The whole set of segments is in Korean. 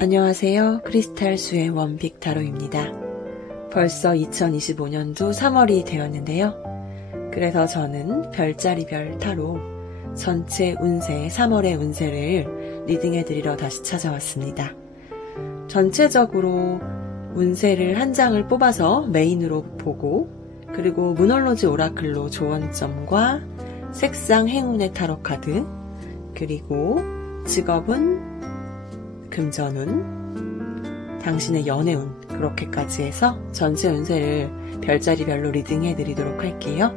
안녕하세요. 크리스탈수의 원픽 타로입니다. 벌써 2025년도 3월이 되었는데요. 그래서 저는 별자리별 타로 전체 운세 3월의 운세를 리딩해드리러 다시 찾아왔습니다. 전체적으로 운세를 한 장을 뽑아서 메인으로 보고, 그리고 문홀로지 오라클로 조언점과 색상 행운의 타로 카드, 그리고 직업은 금전운, 당신의 연애운, 그렇게까지 해서 전체 운세를 별자리별로 리딩해드리도록 할게요.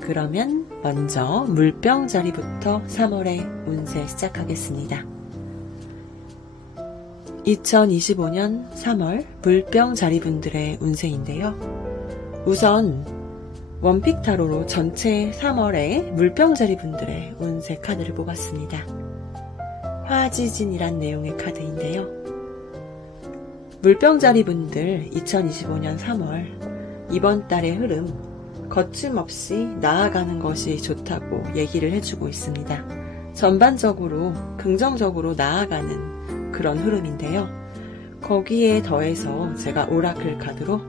그러면 먼저 물병자리부터 3월의 운세 시작하겠습니다. 2025년 3월 물병자리분들의 운세인데요. 우선 원픽 타로로 전체 3월의 물병자리분들의 운세 카드를 뽑았습니다. 화지진이란 내용의 카드인데요. 물병자리 분들 2025년 3월 이번 달의 흐름 거침없이 나아가는 것이 좋다고 얘기를 해주고 있습니다. 전반적으로 긍정적으로 나아가는 그런 흐름인데요. 거기에 더해서 제가 오라클 카드로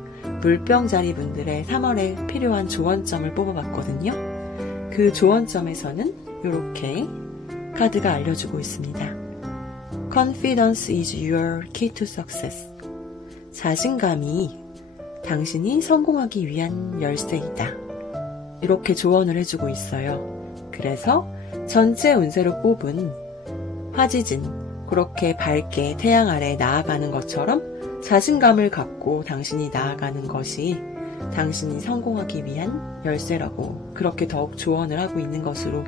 물병자리 분들의 3월에 필요한 조언점을 뽑아봤거든요. 그 조언점에서는 이렇게 카드가 알려주고 있습니다. Confidence is your key to success. 자신감이 당신이 성공하기 위한 열쇠이다. 이렇게 조언을 해주고 있어요. 그래서 전체 운세로 뽑은 화지진, 그렇게 밝게 태양 아래 나아가는 것처럼 자신감을 갖고 당신이 나아가는 것이 당신이 성공하기 위한 열쇠라고 그렇게 더욱 조언을 하고 있는 것으로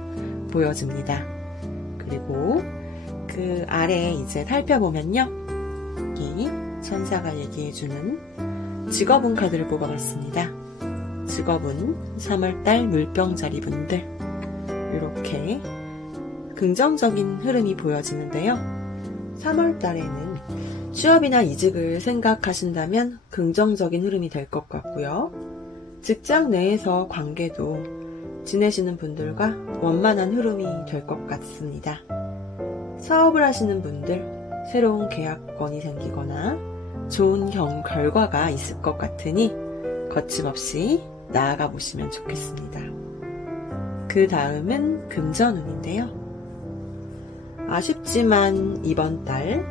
보여집니다. 그리고 그 아래 이제 살펴보면요. 여기 천사가 얘기해주는 직업운 카드를 뽑아봤습니다. 직업운 3월달 물병자리 분들 이렇게 긍정적인 흐름이 보여지는데요. 3월달에는 취업이나 이직을 생각하신다면 긍정적인 흐름이 될 것 같고요. 직장 내에서 관계도 지내시는 분들과 원만한 흐름이 될 것 같습니다. 사업을 하시는 분들, 새로운 계약건이 생기거나 좋은 결과가 있을 것 같으니 거침없이 나아가 보시면 좋겠습니다. 그 다음은 금전운인데요. 아쉽지만 이번 달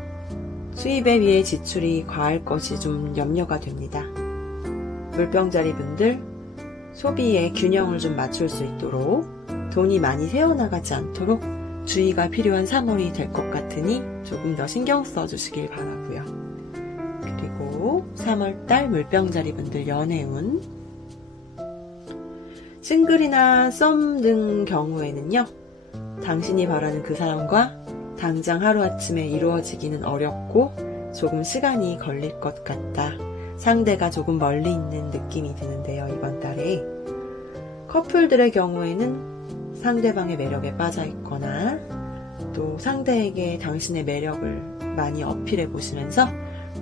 수입에 비해 지출이 과할 것이 좀 염려가 됩니다. 물병자리 분들, 소비에 균형을 좀 맞출 수 있도록 돈이 많이 새어나가지 않도록 주의가 필요한 3월이 될 것 같으니 조금 더 신경 써주시길 바라고요. 그리고 3월달 물병자리 분들 연애운, 싱글이나 썸 등 경우에는요. 당신이 바라는 그 사람과 당장 하루아침에 이루어지기는 어렵고 조금 시간이 걸릴 것 같다. 상대가 조금 멀리 있는 느낌이 드는데요. 이번 달에 커플들의 경우에는 상대방의 매력에 빠져 있거나 또 상대에게 당신의 매력을 많이 어필해 보시면서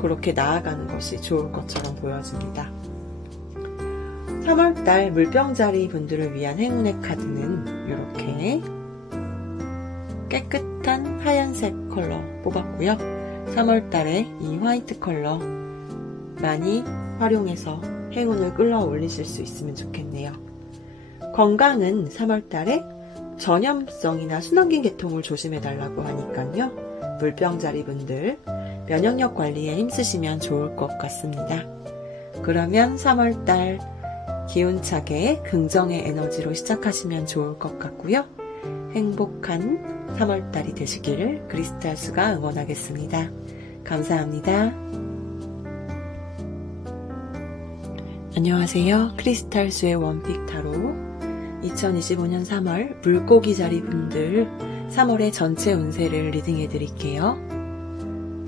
그렇게 나아가는 것이 좋을 것처럼 보여집니다. 3월달 물병자리 분들을 위한 행운의 카드는 이렇게 깨끗한 하얀색 컬러 뽑았고요. 3월달에 이 화이트 컬러 많이 활용해서 행운을 끌어올리실 수 있으면 좋겠네요. 건강은 3월달에 전염성이나 순환기 계통을 조심해달라고 하니까요. 물병자리 분들 면역력 관리에 힘쓰시면 좋을 것 같습니다. 그러면 3월달 기운차게 긍정의 에너지로 시작하시면 좋을 것 같고요. 행복한 3월달이 되시기를 크리스탈수가 응원하겠습니다. 감사합니다. 안녕하세요. 크리스탈수의 원픽 타로 2025년 3월 물고기 자리 분들 3월의 전체 운세를 리딩해 드릴게요.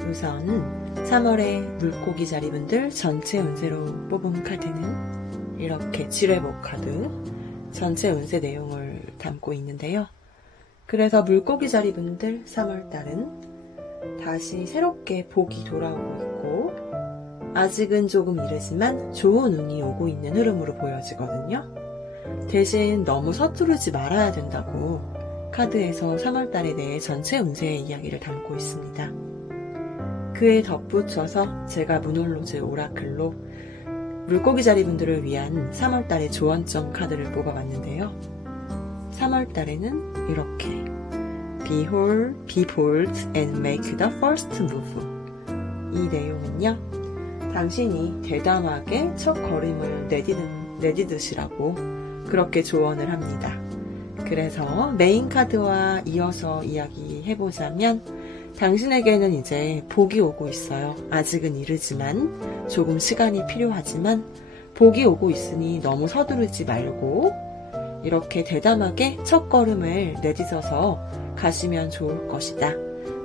우선 3월의 물고기 자리 분들 전체 운세로 뽑은 카드는 이렇게 지뢰복 카드 전체 운세 내용을 담고 있는데요. 그래서 물고기 자리 분들 3월달은 다시 새롭게 복이 돌아오고 있고 아직은 조금 이르지만 좋은 운이 오고 있는 흐름으로 보여지거든요. 대신 너무 서투르지 말아야 된다고 카드에서 3월달에 대해 전체 운세의 이야기를 담고 있습니다. 그에 덧붙여서 제가 문홀로즈 오라클로 물고기자리 분들을 위한 3월달의 조언점 카드를 뽑아봤는데요. 3월달에는 이렇게 Be bold and make the first move. 이 내용은요, 당신이 대담하게 첫 걸음을 내디드시라고 그렇게 조언을 합니다. 그래서 메인 카드와 이어서 이야기해보자면, 당신에게는 이제 복이 오고 있어요. 아직은 이르지만, 조금 시간이 필요하지만 복이 오고 있으니 너무 서두르지 말고 이렇게 대담하게 첫 걸음을 내딛어서 가시면 좋을 것이다.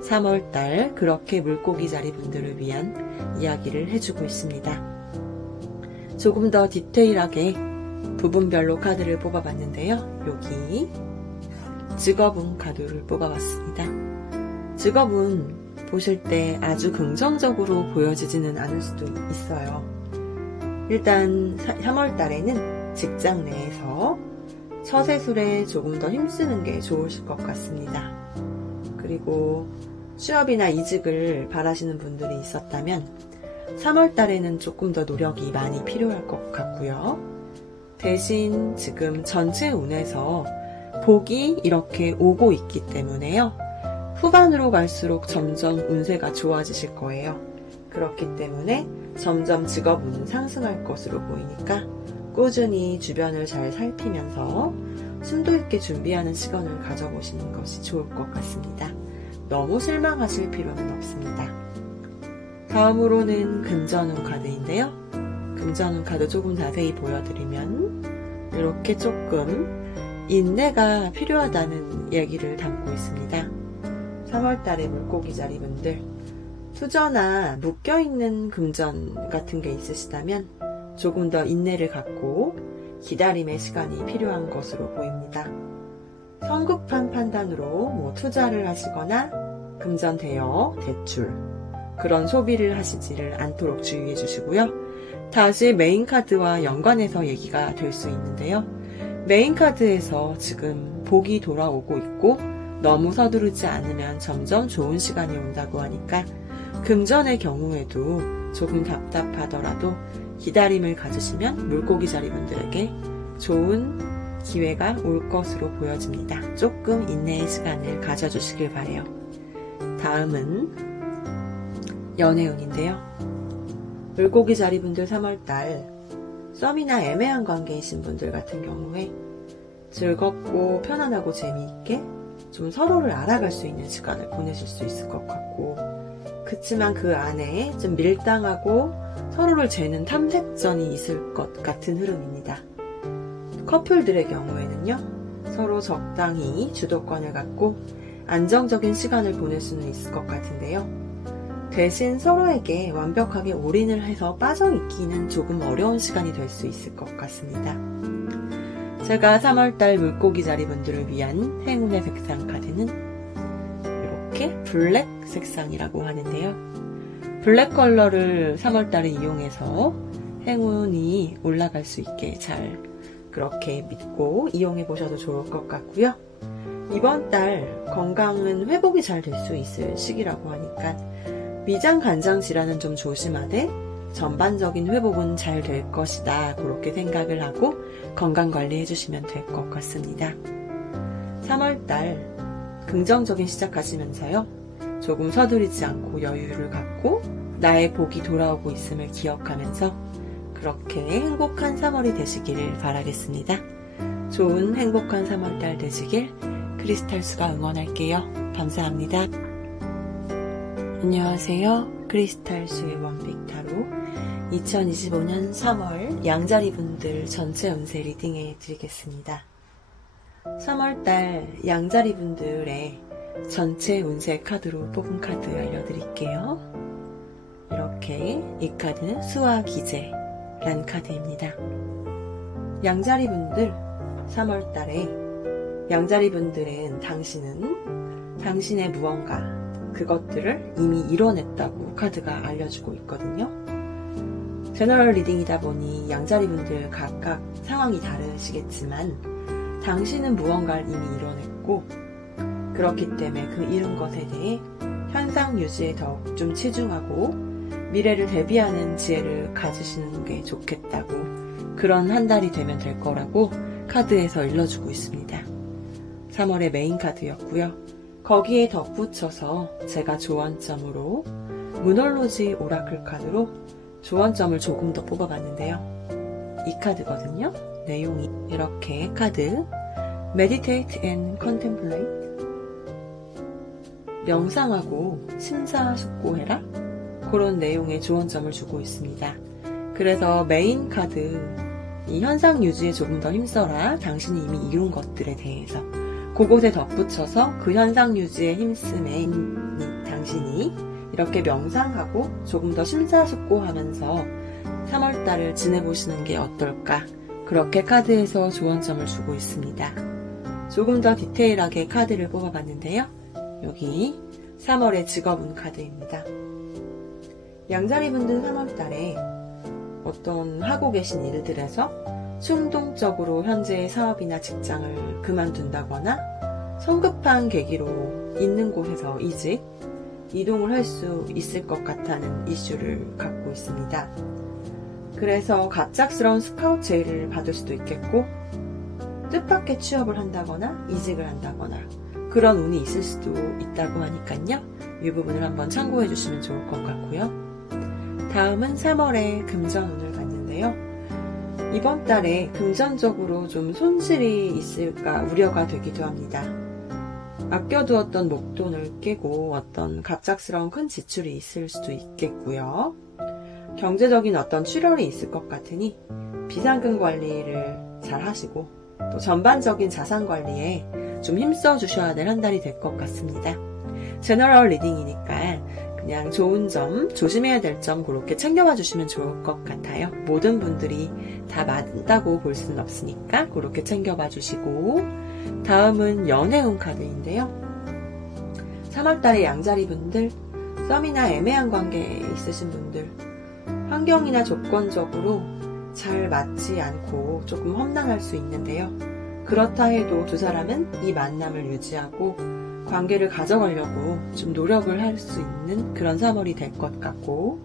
3월달 그렇게 물고기자리 분들을 위한 이야기를 해주고 있습니다. 조금 더 디테일하게 부분별로 카드를 뽑아봤는데요. 여기 직업운 카드를 뽑아봤습니다. 직업은 보실 때 아주 긍정적으로 보여지지는 않을 수도 있어요. 일단 3월달에는 직장 내에서 처세술에 조금 더 힘쓰는 게 좋으실 것 같습니다. 그리고 취업이나 이직을 바라시는 분들이 있었다면 3월달에는 조금 더 노력이 많이 필요할 것 같고요. 대신 지금 전체 운에서 복이 이렇게 오고 있기 때문에요. 후반으로 갈수록 점점 운세가 좋아지실 거예요. 그렇기 때문에 점점 직업운은 상승할 것으로 보이니까 꾸준히 주변을 잘 살피면서 심도 있게 준비하는 시간을 가져보시는 것이 좋을 것 같습니다. 너무 실망하실 필요는 없습니다. 다음으로는 금전운 카드인데요. 금전운 카드 조금 자세히 보여드리면 이렇게 조금 인내가 필요하다는 얘기를 담고 있습니다. 3월달에 물고기자리 분들, 투저나 묶여있는 금전 같은 게 있으시다면 조금 더 인내를 갖고 기다림의 시간이 필요한 것으로 보입니다. 성급한 판단으로 투자를 하시거나 금전 대여, 대출, 그런 소비를 하시지를 않도록 주의해 주시고요. 다시 메인 카드와 연관해서 얘기가 될 수 있는데요. 메인 카드에서 지금 복이 돌아오고 있고 너무 서두르지 않으면 점점 좋은 시간이 온다고 하니까 금전의 경우에도 조금 답답하더라도 기다림을 가지시면 물고기자리 분들에게 좋은 기회가 올 것으로 보여집니다. 조금 인내의 시간을 가져주시길 바래요. 다음은 연애운인데요. 물고기자리 분들 3월달 썸이나 애매한 관계이신 분들 같은 경우에 즐겁고 편안하고 재미있게 좀 서로를 알아갈 수 있는 시간을 보내실 수 있을 것 같고, 그치만 그 안에 좀 밀당하고 서로를 재는 탐색전이 있을 것 같은 흐름입니다. 커플들의 경우에는요, 서로 적당히 주도권을 갖고 안정적인 시간을 보낼 수는 있을 것 같은데요. 대신 서로에게 완벽하게 올인을 해서 빠져있기는 조금 어려운 시간이 될 수 있을 것 같습니다. 제가 3월달 물고기자리 분들을 위한 행운의 색상 카드는 이렇게 블랙 색상이라고 하는데요. 블랙 컬러를 3월달에 이용해서 행운이 올라갈 수 있게 잘 그렇게 믿고 이용해 보셔도 좋을 것 같고요. 이번 달 건강은 회복이 잘 될 수 있을 시기라고 하니까 위장 간장 질환은 좀 조심하되 전반적인 회복은 잘 될 것이다, 그렇게 생각을 하고 건강관리 해주시면 될 것 같습니다. 3월달 긍정적인 시작하시면서요, 조금 서두르지 않고 여유를 갖고 나의 복이 돌아오고 있음을 기억하면서 그렇게 행복한 3월이 되시기를 바라겠습니다. 좋은 행복한 3월달 되시길 크리스탈수가 응원할게요. 감사합니다. 안녕하세요. 크리스탈수의 원픽타로 2025년 3월 양자리 분들 전체 운세 리딩해 드리겠습니다. 3월달 양자리 분들의 전체 운세 카드로 뽑은 카드 알려드릴게요. 이렇게 이 카드는 수화기제란 카드입니다. 양자리 분들 3월달에 양자리 분들은 당신의 무언가 그것들을 이미 이뤄냈다고 카드가 알려주고 있거든요. 제너럴 리딩이다 보니 양자리 분들 각각 상황이 다르시겠지만 당신은 무언가를 이미 이뤄냈고, 그렇기 때문에 그 이룬 것에 대해 현상 유지에 더욱 좀 치중하고 미래를 대비하는 지혜를 가지시는 게 좋겠다고, 그런 한 달이 되면 될 거라고 카드에서 일러주고 있습니다. 3월의 메인 카드였고요. 거기에 덧붙여서 제가 조언점으로 무놀로지 오라클 카드로 조언점을 조금 더 뽑아봤는데요. 이 카드거든요. 내용이 이렇게 카드 Meditate and Contemplate, 명상하고 심사숙고해라, 그런 내용의 조언점을 주고 있습니다. 그래서 메인 카드, 이 현상 유지에 조금 더 힘써라, 당신이 이미 이룬 것들에 대해서 그곳에 덧붙여서 그 현상 유지에 힘쓰매 당신이 이렇게 명상하고 조금 더 심사숙고하면서 3월달을 지내보시는 게 어떨까, 그렇게 카드에서 조언점을 주고 있습니다. 조금 더 디테일하게 카드를 뽑아봤는데요. 여기 3월의 직업운 카드입니다. 양자리분들 3월달에 어떤 하고 계신 일들에서 충동적으로 현재의 사업이나 직장을 그만둔다거나 성급한 계기로 있는 곳에서 이동을 할 수 있을 것 같다는 이슈를 갖고 있습니다. 그래서 갑작스러운 스카우트 제의를 받을 수도 있겠고, 뜻밖의 취업을 한다거나 이직을 한다거나 그런 운이 있을 수도 있다고 하니까요. 이 부분을 한번 참고해 주시면 좋을 것 같고요. 다음은 3월에 금전운을 봤는데요. 이번 달에 금전적으로 좀 손실이 있을까 우려가 되기도 합니다. 아껴두었던 목돈을 깨고 어떤 갑작스러운 큰 지출이 있을 수도 있겠고요. 경제적인 어떤 출혈이 있을 것 같으니 비상금 관리를 잘 하시고 또 전반적인 자산 관리에 좀 힘써 주셔야 될 한 달이 될 것 같습니다. 제너럴 리딩이니까 그냥 좋은 점, 조심해야 될 점 그렇게 챙겨봐 주시면 좋을 것 같아요. 모든 분들이 다 맞다고 볼 수는 없으니까 그렇게 챙겨봐 주시고, 다음은 연애운 카드인데요. 3월달에 양자리 분들, 썸이나 애매한 관계에 있으신 분들, 환경이나 조건적으로 잘 맞지 않고 조금 험난할 수 있는데요. 그렇다 해도 두 사람은 이 만남을 유지하고 관계를 가져가려고 좀 노력을 할 수 있는 그런 3월이 될 것 같고,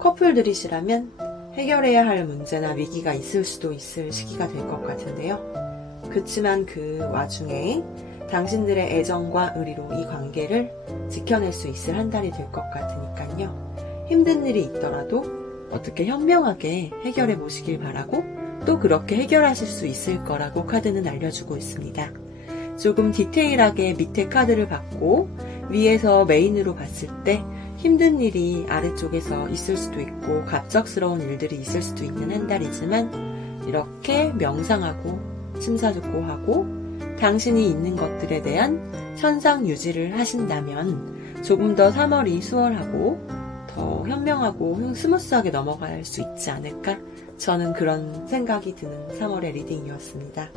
커플들이시라면 해결해야 할 문제나 위기가 있을 수도 있을 시기가 될 것 같은데요. 그치만 그 와중에 당신들의 애정과 의리로 이 관계를 지켜낼 수 있을 한 달이 될 것 같으니까요. 힘든 일이 있더라도 어떻게 현명하게 해결해 보시길 바라고, 또 그렇게 해결하실 수 있을 거라고 카드는 알려주고 있습니다. 조금 디테일하게 밑에 카드를 받고 위에서 메인으로 봤을 때 힘든 일이 아래쪽에서 있을 수도 있고 갑작스러운 일들이 있을 수도 있는 한 달이지만, 이렇게 명상하고 심사숙고하고 당신이 있는 것들에 대한 현상 유지를 하신다면 조금 더 3월이 수월하고 더 현명하고 스무스하게 넘어갈 수 있지 않을까, 저는 그런 생각이 드는 3월의 리딩이었습니다.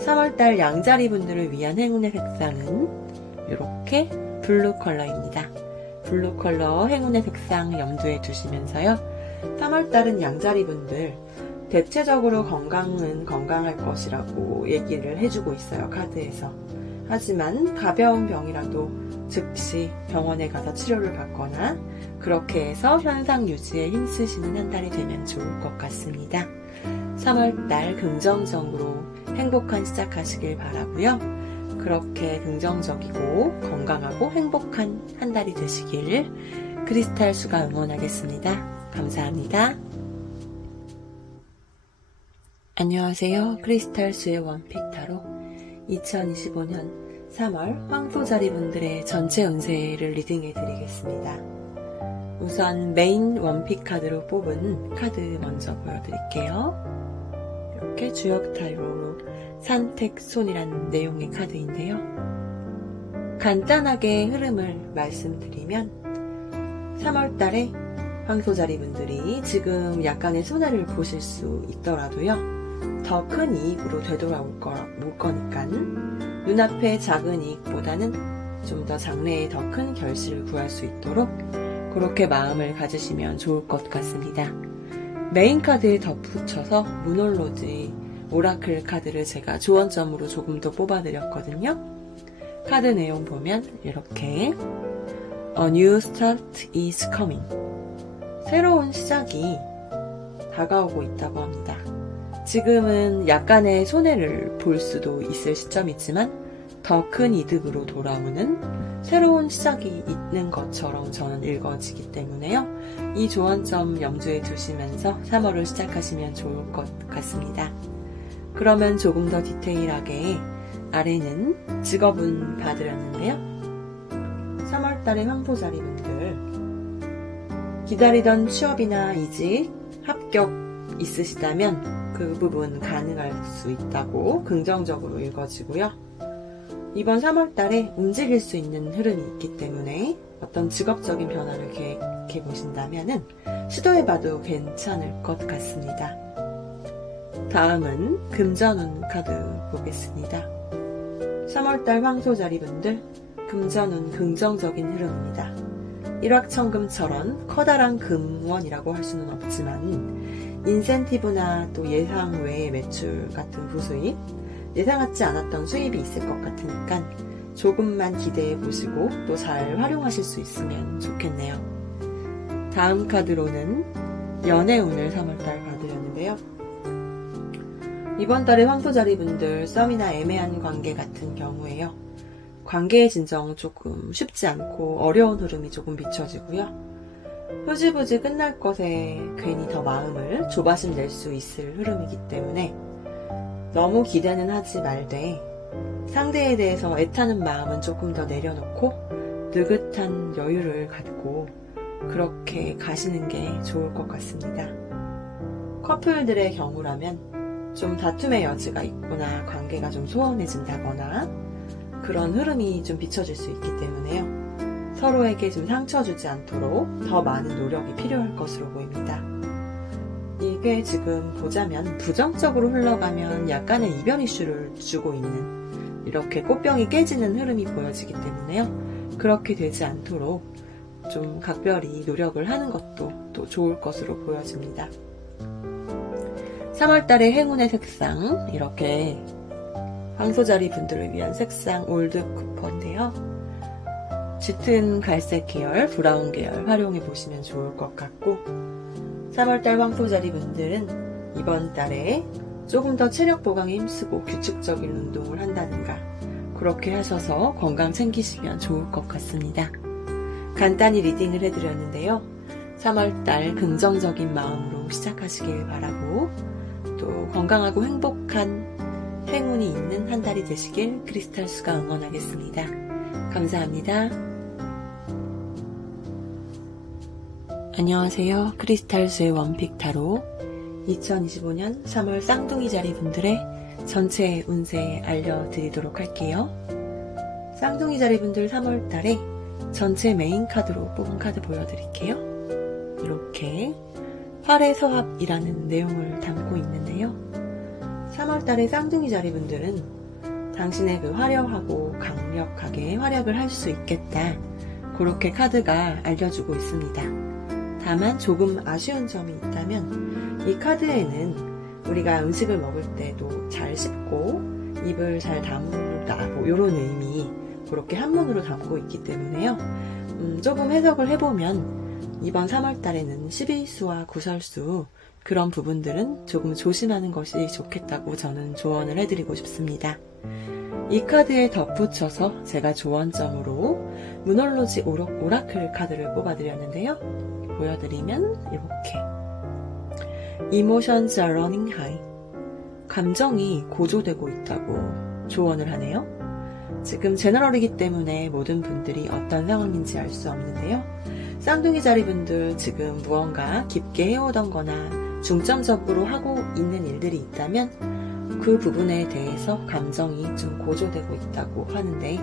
3월달 양자리 분들을 위한 행운의 색상은 이렇게 블루 컬러입니다. 블루 컬러 행운의 색상 염두에 두시면서요. 3월달은 양자리 분들 대체적으로 건강은 건강할 것이라고 얘기를 해주고 있어요, 카드에서. 하지만 가벼운 병이라도 즉시 병원에 가서 치료를 받거나 그렇게 해서 현상 유지에 힘쓰시는 한 달이 되면 좋을 것 같습니다. 3월달 긍정적으로 행복한 시작하시길 바라고요. 그렇게 긍정적이고 건강하고 행복한 한 달이 되시길 크리스탈 수가 응원하겠습니다. 감사합니다. 안녕하세요. 크리스탈 수의 원픽 타로 2025년 3월 황소자리 분들의 전체 운세를 리딩해 드리겠습니다. 우선 메인 원픽 카드로 뽑은 카드 먼저 보여드릴게요. 이렇게 주역 타로 산택손이라는 내용의 카드인데요. 간단하게 흐름을 말씀드리면 3월달에 황소자리 분들이 지금 약간의 손해를 보실 수 있더라도요, 더 큰 이익으로 되돌아올 거니까 눈앞의 작은 이익보다는 좀 더 장래에 더 큰 결실을 구할 수 있도록 그렇게 마음을 가지시면 좋을 것 같습니다. 메인 카드에 덧붙여서 무놀로지 오라클 카드를 제가 조언점으로 조금 더 뽑아드렸거든요. 카드 내용 보면 이렇게 A new start is coming. 새로운 시작이 다가오고 있다고 합니다. 지금은 약간의 손해를 볼 수도 있을 시점이지만 더 큰 이득으로 돌아오는 새로운 시작이 있는 것처럼 저는 읽어지기 때문에요. 이 조언점 염두에 두시면서 3월을 시작하시면 좋을 것 같습니다. 그러면 조금 더 디테일하게 아래는 직업운 봐드렸는데요. 3월달의 황토자리분들, 기다리던 취업이나 이직, 합격 있으시다면 그 부분 가능할 수 있다고 긍정적으로 읽어지고요. 이번 3월달에 움직일 수 있는 흐름이 있기 때문에 어떤 직업적인 변화를 계획해 보신다면 시도해봐도 괜찮을 것 같습니다. 다음은 금전운 카드 보겠습니다. 3월달 황소자리분들, 금전운 긍정적인 흐름입니다. 일확천금처럼 커다란 금원이라고 할 수는 없지만 인센티브나 또 예상 외의 매출 같은 부수입, 예상하지 않았던 수입이 있을 것 같으니까 조금만 기대해 보시고 또 잘 활용하실 수 있으면 좋겠네요. 다음 카드로는 연애운을 3월달 봐드렸는데요. 이번 달의 황토자리분들, 썸이나 애매한 관계 같은 경우에요. 관계의 진정 조금 쉽지 않고 어려운 흐름이 조금 비춰지고요. 흐지부지 끝날 것에 괜히 더 마음을 조바심 낼 수 있을 흐름이기 때문에 너무 기대는 하지 말되 상대에 대해서 애타는 마음은 조금 더 내려놓고 느긋한 여유를 갖고 그렇게 가시는 게 좋을 것 같습니다. 커플들의 경우라면 좀 다툼의 여지가 있거나 관계가 좀 소원해진다거나 그런 흐름이 좀 비춰질 수 있기 때문에요. 서로에게 좀 상처 주지 않도록 더 많은 노력이 필요할 것으로 보입니다. 이게 지금 보자면 부정적으로 흘러가면 약간의 이별 이슈를 주고 있는 이렇게 꽃병이 깨지는 흐름이 보여지기 때문에요. 그렇게 되지 않도록 좀 각별히 노력을 하는 것도 또 좋을 것으로 보여집니다. 3월달의 행운의 색상, 이렇게 황소자리 분들을 위한 색상 올드 쿠퍼인데요. 짙은 갈색 계열, 브라운 계열 활용해 보시면 좋을 것 같고 3월달 황소자리 분들은 이번 달에 조금 더 체력 보강에 힘쓰고 규칙적인 운동을 한다든가 그렇게 하셔서 건강 챙기시면 좋을 것 같습니다. 간단히 리딩을 해드렸는데요. 3월달 긍정적인 마음으로 시작하시길 바라고 또 건강하고 행복한 행운이 있는 한 달이 되시길 크리스탈수가 응원하겠습니다. 감사합니다. 안녕하세요. 크리스탈수의 원픽 타로 2025년 3월 쌍둥이 자리 분들의 전체 운세 알려드리도록 할게요. 쌍둥이 자리 분들 3월 달에 전체 메인 카드로 뽑은 카드 보여드릴게요. 이렇게 활해서합이라는 내용을 담고 있는데요. 3월 달에 쌍둥이 자리 분들은 당신의 그 화려하고 강력하게 활약을 할 수 있겠다. 그렇게 카드가 알려주고 있습니다. 다만 조금 아쉬운 점이 있다면 이 카드에는 우리가 음식을 먹을 때도 잘 씹고 입을 잘 다물다 뭐 이런 의미 그렇게 한문으로 담고 있기 때문에요. 조금 해석을 해보면 이번 3월달에는 12수와 구설수 그런 부분들은 조금 조심하는 것이 좋겠다고 저는 조언을 해드리고 싶습니다. 이 카드에 덧붙여서 제가 조언점으로 무놀로지 오라클 카드를 뽑아드렸는데요. 보여드리면 이렇게 Emotions are running high. 감정이 고조되고 있다고 조언을 하네요. 지금 제너럴이기 때문에 모든 분들이 어떤 상황인지 알 수 없는데요. 쌍둥이 자리 분들 지금 무언가 깊게 해오던 거나 중점적으로 하고 있는 일들이 있다면 그 부분에 대해서 감정이 좀 고조되고 있다고 하는데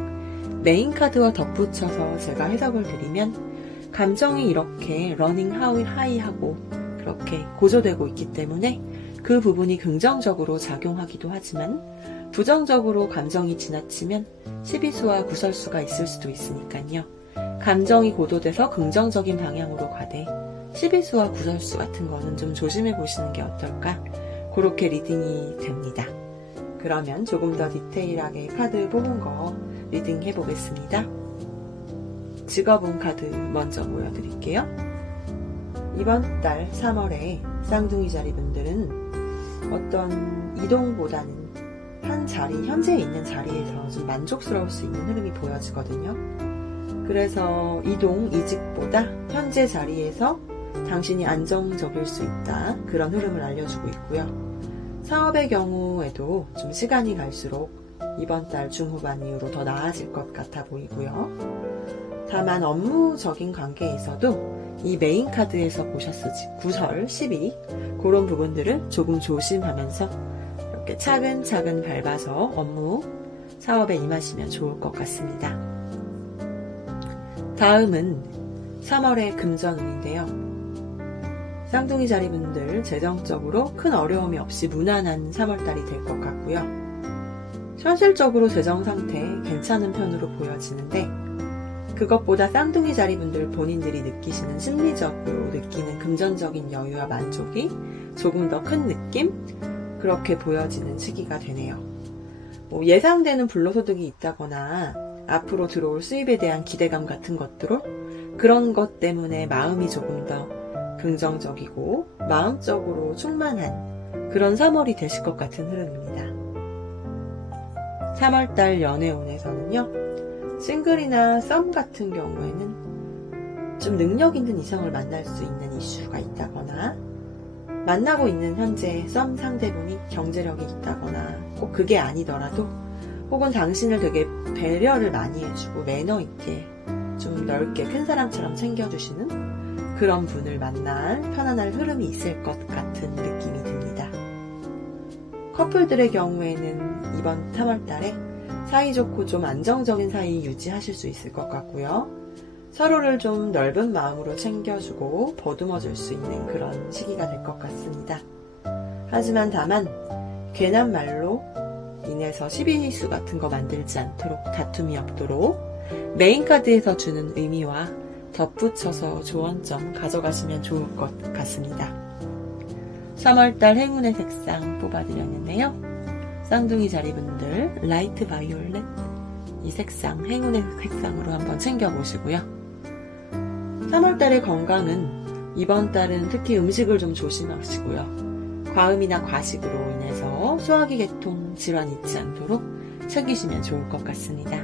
메인 카드와 덧붙여서 제가 해석을 드리면 감정이 이렇게 러닝 하이하고 그렇게 고조되고 있기 때문에 그 부분이 긍정적으로 작용하기도 하지만 부정적으로 감정이 지나치면 시비수와 구설수가 있을 수도 있으니까요. 감정이 고도돼서 긍정적인 방향으로 가되 시비수와 구설수 같은 거는 좀 조심해 보시는 게 어떨까? 그렇게 리딩이 됩니다. 그러면 조금 더 디테일하게 카드 뽑은 거 리딩 해보겠습니다. 직업운 카드 먼저 보여드릴게요. 이번 달 3월에 쌍둥이 자리분들은 어떤 이동보다는 한 자리, 현재 있는 자리에서 좀 만족스러울 수 있는 흐름이 보여지거든요. 그래서 이직보다 현재 자리에서 당신이 안정적일 수 있다, 그런 흐름을 알려주고 있고요. 사업의 경우에도 좀 시간이 갈수록 이번 달 중후반 이후로 더 나아질 것 같아 보이고요. 다만 업무적인 관계에서도 이 메인 카드에서 보셨을지 9설, 12 그런 부분들을 조금 조심하면서 이렇게 차근차근 밟아서 업무, 사업에 임하시면 좋을 것 같습니다. 다음은 3월의 금전운인데요. 쌍둥이 자리분들 재정적으로 큰 어려움이 없이 무난한 3월달이 될 것 같고요. 현실적으로 재정 상태 괜찮은 편으로 보여지는데, 그것보다 쌍둥이 자리분들 본인들이 느끼시는 심리적으로 느끼는 금전적인 여유와 만족이 조금 더 큰 느낌? 그렇게 보여지는 시기가 되네요. 예상되는 불로소득이 있다거나 앞으로 들어올 수입에 대한 기대감 같은 것들로 그런 것 때문에 마음이 조금 더 긍정적이고 마음적으로 충만한 그런 3월이 되실 것 같은 흐름입니다. 3월달 연애운에서는요, 싱글이나 썸 같은 경우에는 좀 능력 있는 이성을 만날 수 있는 이슈가 있다거나, 만나고 있는 현재 썸 상대분이 경제력이 있다거나, 꼭 그게 아니더라도 혹은 당신을 되게 배려를 많이 해주고 매너 있게 좀 넓게 큰 사람처럼 챙겨주시는 그런 분을 만날 편안할 흐름이 있을 것 같은 느낌이 듭니다. 커플들의 경우에는 이번 3월달에 사이좋고 좀 안정적인 사이 유지하실 수 있을 것 같고요. 서로를 좀 넓은 마음으로 챙겨주고 보듬어줄 수 있는 그런 시기가 될 것 같습니다. 하지만 다만 괜한 말로 인해서 시비수 같은 거 만들지 않도록, 다툼이 없도록 메인 카드에서 주는 의미와 덧붙여서 조언점 가져가시면 좋을 것 같습니다. 3월달 행운의 색상 뽑아드렸는데요. 쌍둥이 자리분들 라이트 바이올렛, 이 색상 행운의 색상으로 한번 챙겨보시고요. 3월달의 건강은 이번 달은 특히 음식을 좀 조심하시고요. 과음이나 과식으로 인해서 소화기 계통 질환 있지 않도록 챙기시면 좋을 것 같습니다.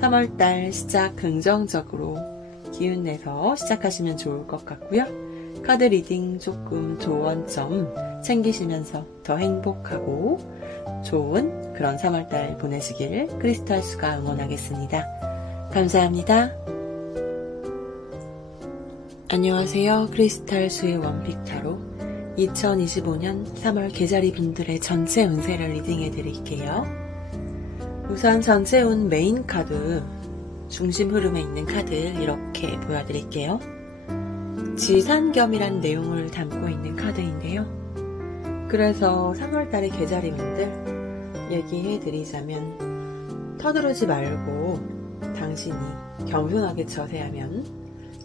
3월달 시작 긍정적으로 기운내서 시작하시면 좋을 것 같고요. 카드 리딩 조금 조언점 챙기시면서 더 행복하고 좋은 그런 3월달 보내시길 크리스탈수가 응원하겠습니다. 감사합니다. 안녕하세요. 크리스탈수의 원픽타로 2025년 3월 계자리 분들의 전체 운세를 리딩해 드릴게요. 우선 전체 운 메인 카드, 중심 흐름에 있는 카드 이렇게 보여드릴게요. 지산겸이란 내용을 담고 있는 카드인데요. 그래서 3월달의 계자리 분들 얘기해 드리자면, 터두르지 말고 당신이 겸손하게 처세하면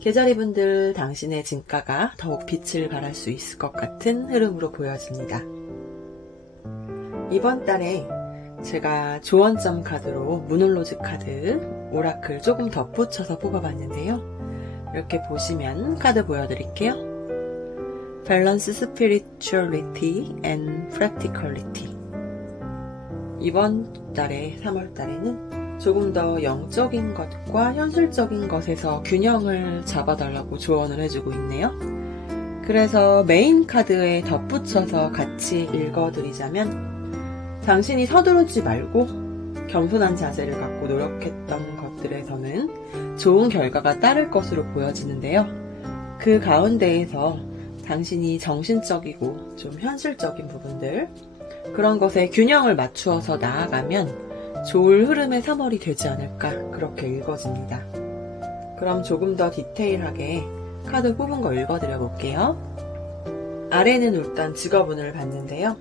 계자리분들 당신의 진가가 더욱 빛을 발할 수 있을 것 같은 흐름으로 보여집니다. 이번 달에 제가 조언점 카드로 무놀로즈 카드, 오라클 조금 덧붙여서 뽑아봤는데요. 이렇게 보시면 카드 보여드릴게요. 밸런스, 스피리추얼리티 앤 프랙티컬리티. 이번 달에 3월 달에는 조금 더 영적인 것과 현실적인 것에서 균형을 잡아달라고 조언을 해주고 있네요. 그래서 메인 카드에 덧붙여서 같이 읽어드리자면, 당신이 서두르지 말고 겸손한 자세를 갖고 노력했던 것들에서는 좋은 결과가 따를 것으로 보여지는데요. 그 가운데에서 당신이 정신적이고 좀 현실적인 부분들, 그런 것에 균형을 맞추어서 나아가면 좋을 흐름의 3월이 되지 않을까, 그렇게 읽어집니다. 그럼 조금 더 디테일하게 카드 뽑은 거 읽어드려 볼게요. 아래는 일단 직업운을 봤는데요.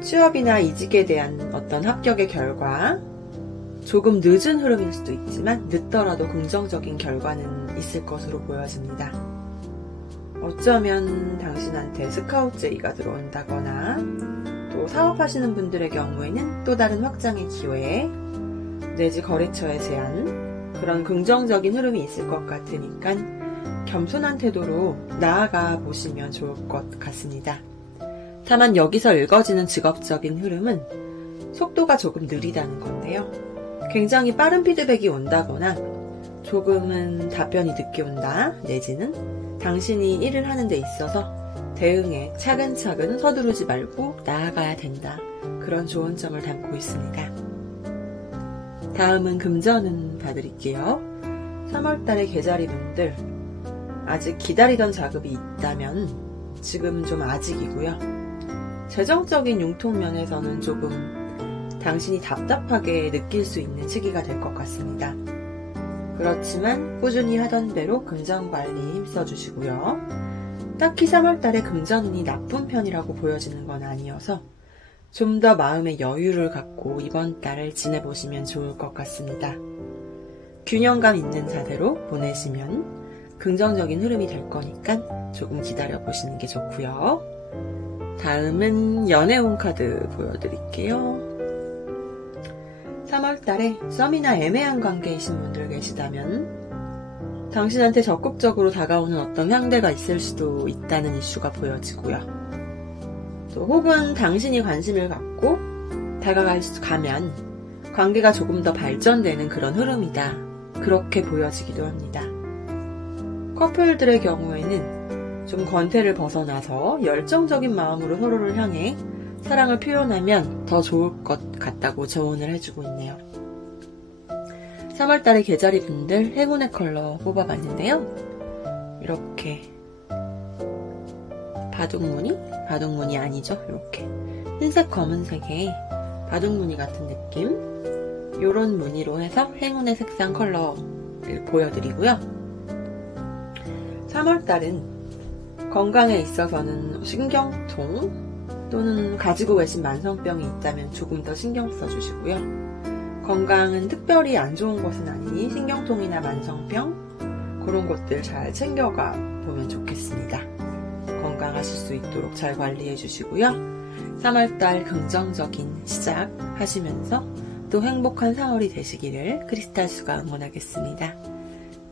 취업이나 이직에 대한 어떤 합격의 결과, 조금 늦은 흐름일 수도 있지만 늦더라도 긍정적인 결과는 있을 것으로 보여집니다. 어쩌면 당신한테 스카우트 제의가 들어온다거나, 또 사업하시는 분들의 경우에는 또 다른 확장의 기회, 내지 거래처의 제안, 그런 긍정적인 흐름이 있을 것 같으니까 겸손한 태도로 나아가 보시면 좋을 것 같습니다. 다만 여기서 읽어지는 직업적인 흐름은 속도가 조금 느리다는 건데요. 굉장히 빠른 피드백이 온다거나 조금은 답변이 늦게 온다, 내지는 당신이 일을 하는 데 있어서 대응에 차근차근 서두르지 말고 나아가야 된다. 그런 좋은 점을 담고 있습니다. 다음은 금전운 봐드릴게요. 3월달의 계자리분들, 아직 기다리던 자금이 있다면 지금은 좀 아직이고요. 재정적인 융통 면에서는 조금 당신이 답답하게 느낄 수 있는 시기가 될 것 같습니다. 그렇지만 꾸준히 하던 대로 금전관리에 힘써주시고요. 딱히 3월달에 금전운이 나쁜 편이라고 보여지는 건 아니어서 좀 더 마음의 여유를 갖고 이번 달을 지내보시면 좋을 것 같습니다. 균형감 있는 자세로 보내시면 긍정적인 흐름이 될 거니까 조금 기다려보시는 게 좋고요. 다음은 연애운 카드 보여드릴게요. 3월달에 썸이나 애매한 관계이신 분들 계시다면 당신한테 적극적으로 다가오는 어떤 상대가 있을 수도 있다는 이슈가 보여지고요. 또 혹은 당신이 관심을 갖고 가면 관계가 조금 더 발전되는 그런 흐름이다. 그렇게 보여지기도 합니다. 커플들의 경우에는 좀 권태를 벗어나서 열정적인 마음으로 서로를 향해 사랑을 표현하면 더 좋을 것 같다고 조언을 해주고 있네요. 3월달의 계자리 분들 행운의 컬러 뽑아봤는데요. 이렇게 바둑무늬 아니죠? 이렇게 흰색 검은색의 바둑무늬 같은 느낌, 요런 무늬로 해서 행운의 색상 컬러를 보여드리고요. 3월달은 건강에 있어서는 신경통 또는 가지고 계신 만성병이 있다면 조금 더 신경 써주시고요. 건강은 특별히 안 좋은 것은 아니니 신경통이나 만성병 그런 것들 잘 챙겨가 보면 좋겠습니다. 건강하실 수 있도록 잘 관리해 주시고요. 3월달 긍정적인 시작 하시면서 또 행복한 3월이 되시기를 크리스탈수가 응원하겠습니다.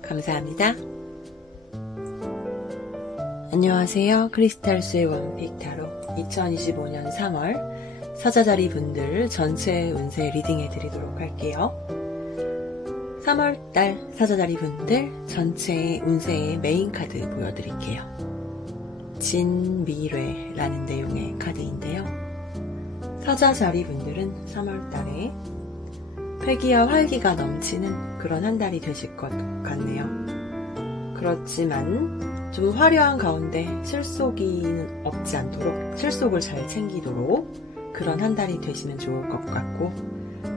감사합니다. 안녕하세요. 크리스탈수의 원픽 타로 2025년 3월 사자자리 분들 전체 운세 리딩해 드리도록 할게요. 3월달 사자자리 분들 전체 운세의 메인 카드 보여드릴게요. 진미래라는 내용의 카드인데요. 사자자리 분들은 3월달에 활기와 활기가 넘치는 그런 한 달이 되실 것 같네요. 그렇지만 좀 화려한 가운데 실속이는 없지 않도록 실속을 잘 챙기도록 그런 한 달이 되시면 좋을 것 같고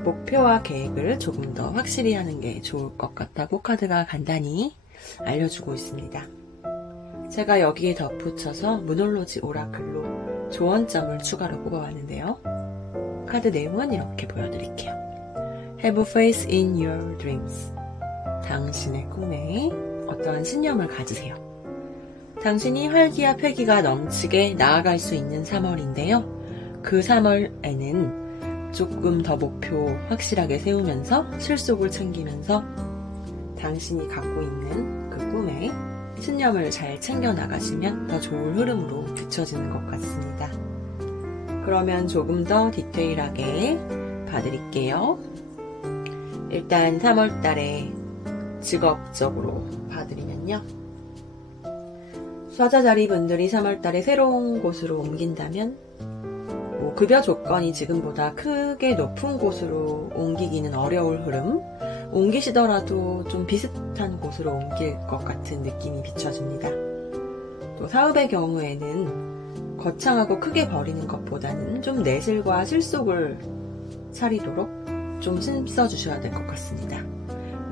목표와 계획을 조금 더 확실히 하는 게 좋을 것 같다고 카드가 간단히 알려주고 있습니다. 제가 여기에 덧붙여서 무놀로지 오라클로 조언점을 추가로 뽑아왔는데요. 카드 내용은 이렇게 보여드릴게요. Have faith in your dreams. 당신의 꿈에 어떠한 신념을 가지세요. 당신이 활기와 패기가 넘치게 나아갈 수 있는 3월인데요. 그 3월에는 조금 더 목표 확실하게 세우면서 실속을 챙기면서 당신이 갖고 있는 그 꿈에 신념을 잘 챙겨나가시면 더 좋은 흐름으로 비춰지는 것 같습니다. 그러면 조금 더 디테일하게 봐드릴게요. 일단 3월달에 직업적으로 봐드리면요. 사자자리 분들이 3월달에 새로운 곳으로 옮긴다면 급여 조건이 지금보다 크게 높은 곳으로 옮기기는 어려울 흐름, 옮기시더라도 좀 비슷한 곳으로 옮길 것 같은 느낌이 비춰집니다. 또 사업의 경우에는 거창하고 크게 벌이는 것보다는 좀 내실과 실속을 차리도록 좀 힘써주셔야 될 것 같습니다.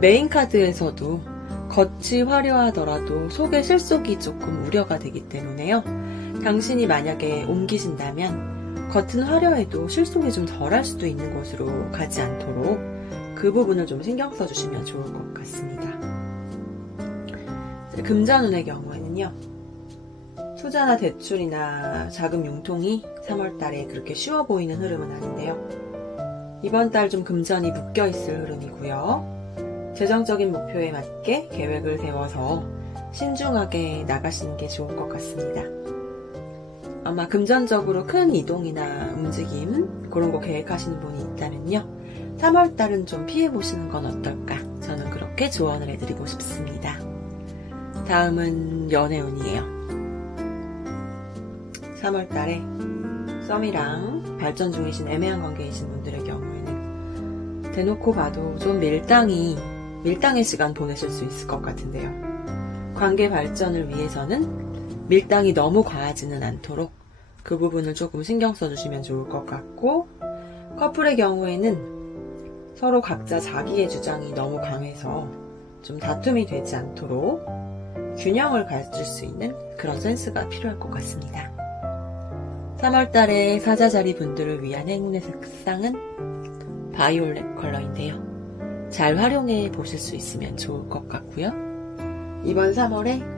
메인 카드에서도 겉이 화려하더라도 속의 실속이 조금 우려가 되기 때문에요. 당신이 만약에 옮기신다면 겉은 화려해도 실속이 좀 덜할 수도 있는 곳으로 가지 않도록 그 부분을 좀 신경 써주시면 좋을 것 같습니다. 금전운의 경우에는요. 투자나 대출이나 자금 융통이 3월달에 그렇게 쉬워 보이는 흐름은 아닌데요. 이번 달 좀 금전이 묶여있을 흐름이고요. 재정적인 목표에 맞게 계획을 세워서 신중하게 나가시는 게 좋을 것 같습니다. 아마 금전적으로 큰 이동이나 움직임 그런 거 계획하시는 분이 있다면요. 3월달은 좀 피해보시는 건 어떨까? 저는 그렇게 조언을 해드리고 싶습니다. 다음은 연애운이에요. 3월달에 썸이랑 발전 중이신 애매한 관계이신 분들의 경우에는 대놓고 봐도 좀 밀당의 시간 보내실 수 있을 것 같은데요. 관계 발전을 위해서는 밀당이 너무 과하지는 않도록 그 부분을 조금 신경 써주시면 좋을 것 같고, 커플의 경우에는 서로 각자 자기의 주장이 너무 강해서 좀 다툼이 되지 않도록 균형을 가질 수 있는 그런 센스가 필요할 것 같습니다. 3월달에 사자자리 분들을 위한 행운의 색상은 바이올렛 컬러인데요. 잘 활용해 보실 수 있으면 좋을 것 같고요. 이번 3월에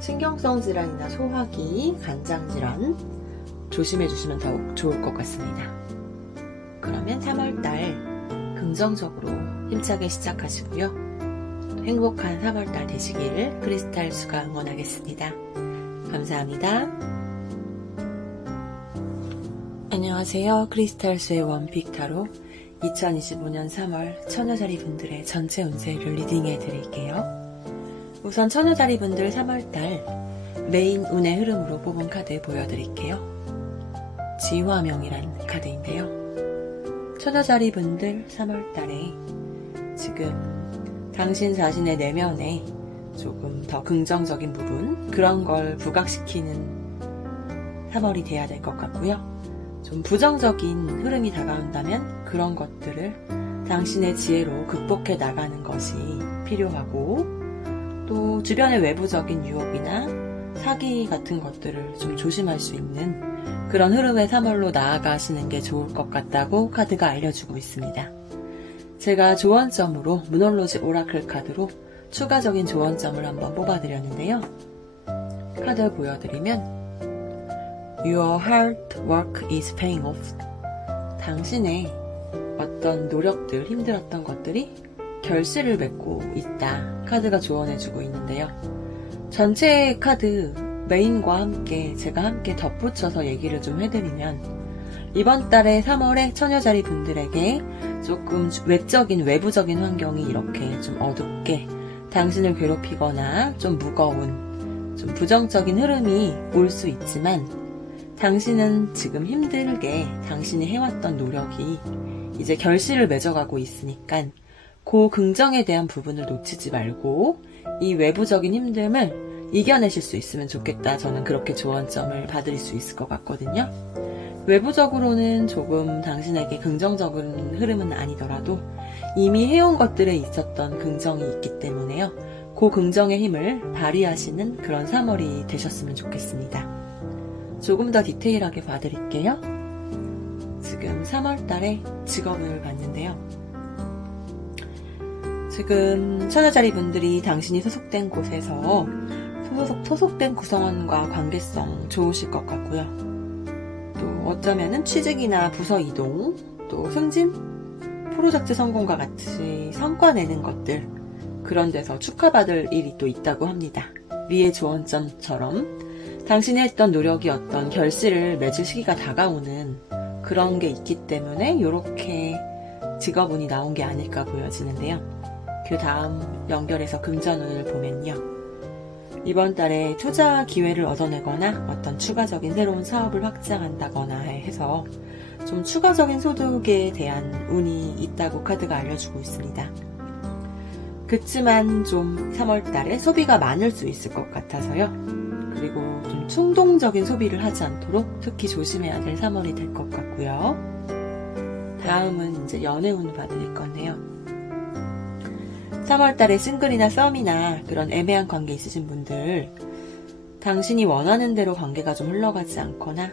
신경성 질환이나 소화기, 간장 질환 조심해 주시면 더욱 좋을 것 같습니다. 그러면 3월달 긍정적으로 힘차게 시작하시고요. 행복한 3월달 되시기를 크리스탈수가 응원하겠습니다. 감사합니다. 안녕하세요. 크리스탈수의 원픽 타로 2025년 3월 처녀자리 분들의 전체 운세를 리딩해 드릴게요. 우선 처녀자리 분들 3월달 메인 운의 흐름으로 뽑은 카드 보여드릴게요. 지화명이란 카드인데요. 처녀자리 분들 3월달에 지금 당신 자신의 내면에 조금 더 긍정적인 부분, 그런 걸 부각시키는 3월이 돼야 될 것 같고요. 좀 부정적인 흐름이 다가온다면 그런 것들을 당신의 지혜로 극복해 나가는 것이 필요하고, 또 주변의 외부적인 유혹이나 사기 같은 것들을 좀 조심할 수 있는 그런 흐름의 3월로 나아가시는 게 좋을 것 같다고 카드가 알려주고 있습니다. 제가 조언점으로 무놀로지 오라클 카드로 추가적인 조언점을 한번 뽑아드렸는데요. 카드 보여드리면 Your hard work is paying off. 당신의 어떤 노력들, 힘들었던 것들이 결실을 맺고 있다. 카드가 조언해주고 있는데요. 전체 카드 메인과 함께 제가 함께 덧붙여서 얘기를 좀 해드리면, 이번 달에 3월에 처녀자리 분들에게 조금 외부적인 환경이 이렇게 좀 어둡게 당신을 괴롭히거나 좀 무거운, 좀 부정적인 흐름이 올 수 있지만, 당신은 지금 힘들게 당신이 해왔던 노력이 이제 결실을 맺어가고 있으니까 그 긍정에 대한 부분을 놓치지 말고 이 외부적인 힘듦을 이겨내실 수 있으면 좋겠다. 저는 그렇게 조언점을 받을 수 있을 것 같거든요. 외부적으로는 조금 당신에게 긍정적인 흐름은 아니더라도 이미 해온 것들에 있었던 긍정이 있기 때문에요. 그 긍정의 힘을 발휘하시는 그런 3월이 되셨으면 좋겠습니다. 조금 더 디테일하게 봐드릴게요. 지금 3월달에 직업을 봤는데요. 지금 처녀자리 분들이 당신이 소속된 곳에서 소속된 구성원과 관계성 좋으실 것 같고요. 또 어쩌면은 취직이나 부서 이동, 또 승진, 프로젝트 성공과 같이 성과 내는 것들, 그런 데서 축하받을 일이 또 있다고 합니다. 위의 조언점처럼 당신이 했던 노력이 어떤 결실을 맺을 시기가 다가오는 그런 게 있기 때문에 이렇게 직업운이 나온 게 아닐까 보여지는데요. 그 다음 연결해서 금전운을 보면요. 이번 달에 투자 기회를 얻어내거나 어떤 추가적인 새로운 사업을 확장한다거나 해서 좀 추가적인 소득에 대한 운이 있다고 카드가 알려주고 있습니다. 그치만 좀 3월달에 소비가 많을 수 있을 것 같아서요. 그리고 좀 충동적인 소비를 하지 않도록 특히 조심해야 될 3월이 될 것 같고요. 다음은 이제 연애운을 봐드릴 건데요. 3월달에 싱글이나 썸이나 그런 애매한 관계 있으신 분들, 당신이 원하는 대로 관계가 좀 흘러가지 않거나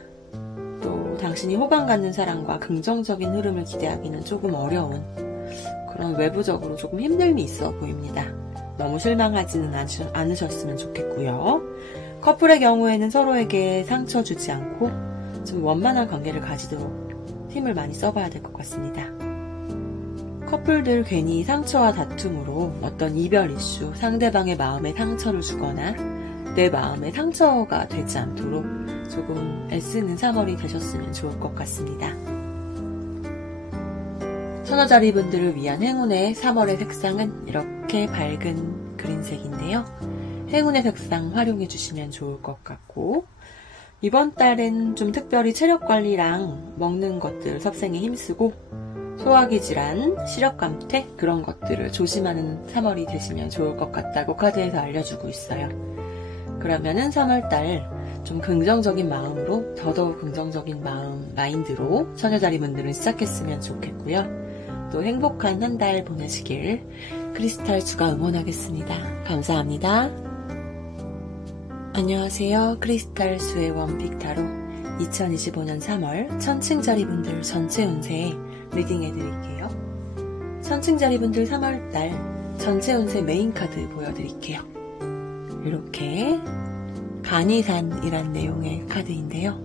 또 당신이 호감 갖는 사람과 긍정적인 흐름을 기대하기는 조금 어려운 그런 외부적으로 조금 힘듦이 있어 보입니다. 너무 실망하지는 않으셨으면 좋겠고요. 커플의 경우에는 서로에게 상처 주지 않고 좀 원만한 관계를 가지도록 힘을 많이 써봐야 될 것 같습니다. 커플들 괜히 상처와 다툼으로 어떤 이별 이슈, 상대방의 마음에 상처를 주거나 내 마음에 상처가 되지 않도록 조금 애쓰는 3월이 되셨으면 좋을 것 같습니다. 처녀자리분들을 위한 행운의 3월의 색상은 이렇게 밝은 그린색인데요. 행운의 색상 활용해 주시면 좋을 것 같고, 이번 달엔 좀 특별히 체력 관리랑 먹는 것들 섭생에 힘쓰고 소화기 질환, 시력 감퇴 그런 것들을 조심하는 3월이 되시면 좋을 것 같다고 카드에서 알려주고 있어요. 그러면은 3월달 좀 긍정적인 마음으로, 더더욱 긍정적인 마인드로 처녀자리분들은 시작했으면 좋겠고요. 또 행복한 한 달 보내시길 크리스탈주가 응원하겠습니다. 감사합니다. 안녕하세요. 크리스탈수의 원픽타로 2025년 3월 천칭자리분들 전체 운세 리딩해드릴게요. 천칭자리분들 3월달 전체 운세 메인카드 보여드릴게요. 이렇게 간이산이란 내용의 카드인데요.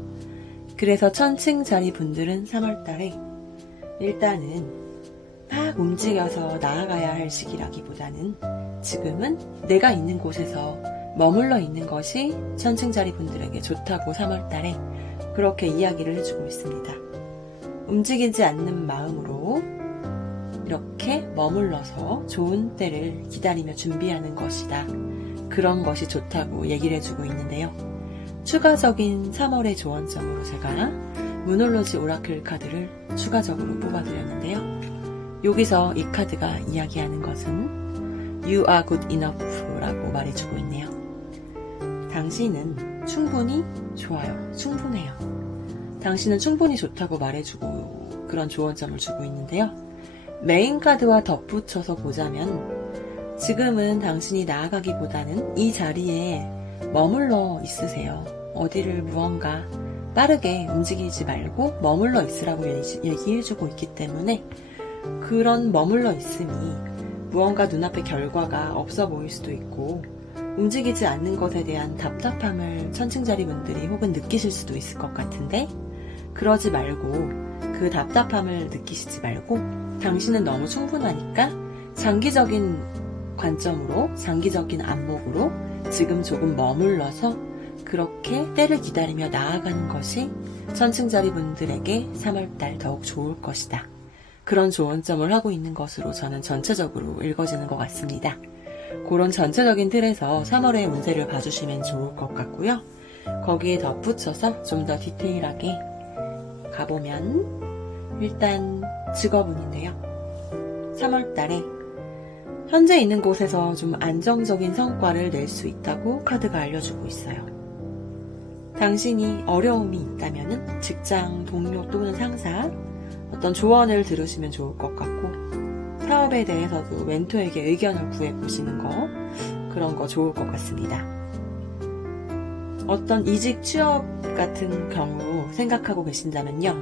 그래서 천칭자리분들은 3월달에 일단은 막 움직여서 나아가야 할 시기라기보다는 지금은 내가 있는 곳에서 머물러 있는 것이 천칭자리 분들에게 좋다고 3월달에 그렇게 이야기를 해주고 있습니다. 움직이지 않는 마음으로 이렇게 머물러서 좋은 때를 기다리며 준비하는 것이다. 그런 것이 좋다고 얘기를 해주고 있는데요. 추가적인 3월의 조언점으로 제가 무놀로지 오라클 카드를 추가적으로 뽑아드렸는데요. 여기서 이 카드가 이야기하는 것은 You are good enough 라고 말해주고 있네요. 당신은 충분히 좋아요. 충분해요. 당신은 충분히 좋다고 말해주고 그런 조언점을 주고 있는데요. 메인 카드와 덧붙여서 보자면 지금은 당신이 나아가기보다는 이 자리에 머물러 있으세요. 어디를 무언가 빠르게 움직이지 말고 머물러 있으라고 얘기해주고 있기 때문에 그런 머물러 있음이 무언가 눈앞에 결과가 없어 보일 수도 있고 움직이지 않는 것에 대한 답답함을 천칭자리분들이 혹은 느끼실 수도 있을 것 같은데 그러지 말고 그 답답함을 느끼시지 말고 당신은 너무 충분하니까 장기적인 관점으로 장기적인 안목으로 지금 조금 머물러서 그렇게 때를 기다리며 나아가는 것이 천칭자리분들에게 3월달 더욱 좋을 것이다. 그런 조언점을 하고 있는 것으로 저는 전체적으로 읽어지는 것 같습니다. 그런 전체적인 틀에서 3월의 운세를 봐주시면 좋을 것 같고요. 거기에 덧붙여서 좀 더 디테일하게 가보면 일단 직업운인데요. 3월달에 현재 있는 곳에서 좀 안정적인 성과를 낼 수 있다고 카드가 알려주고 있어요. 당신이 어려움이 있다면 직장 동료 또는 상사 어떤 조언을 들으시면 좋을 것 같고 사업에 대해서도 멘토에게 의견을 구해보시는 거 그런 거 좋을 것 같습니다. 어떤 이직 취업 같은 경우 생각하고 계신다면요.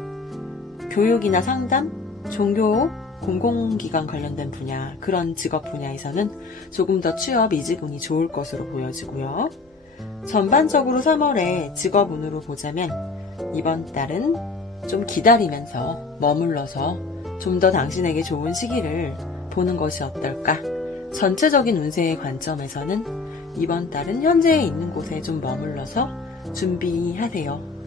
교육이나 상담, 종교, 공공기관 관련된 분야 그런 직업 분야에서는 조금 더 취업 이직운이 좋을 것으로 보여지고요. 전반적으로 3월에 직업운으로 보자면 이번 달은 좀 기다리면서 머물러서 좀 더 당신에게 좋은 시기를 보는 것이 어떨까? 전체적인 운세의 관점에서는 이번 달은 현재 있는 곳에 좀 머물러서 준비하세요.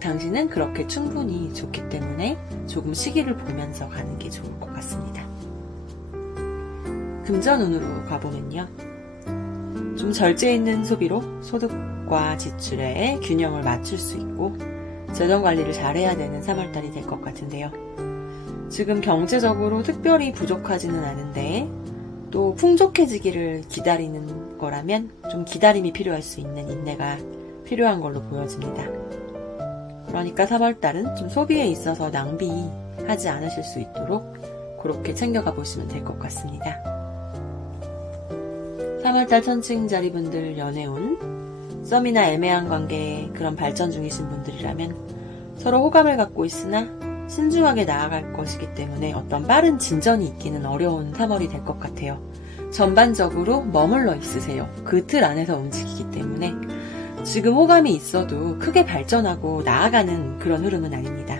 당신은 그렇게 충분히 좋기 때문에 조금 시기를 보면서 가는 게 좋을 것 같습니다. 금전운으로 가보면요. 좀 절제 있는 소비로 소득과 지출의 균형을 맞출 수 있고 재정관리를 잘해야 되는 3월달이 될 것 같은데요. 지금 경제적으로 특별히 부족하지는 않은데 또 풍족해지기를 기다리는 거라면 좀 기다림이 필요할 수 있는 인내가 필요한 걸로 보여집니다. 그러니까 3월달은 좀 소비에 있어서 낭비하지 않으실 수 있도록 그렇게 챙겨가 보시면 될 것 같습니다. 3월달 천칭자리분들 연애운 썸이나 애매한 관계에 그런 발전 중이신 분들이라면 서로 호감을 갖고 있으나 신중하게 나아갈 것이기 때문에 어떤 빠른 진전이 있기는 어려운 3월이 될 것 같아요. 전반적으로 머물러 있으세요. 그 틀 안에서 움직이기 때문에 지금 호감이 있어도 크게 발전하고 나아가는 그런 흐름은 아닙니다.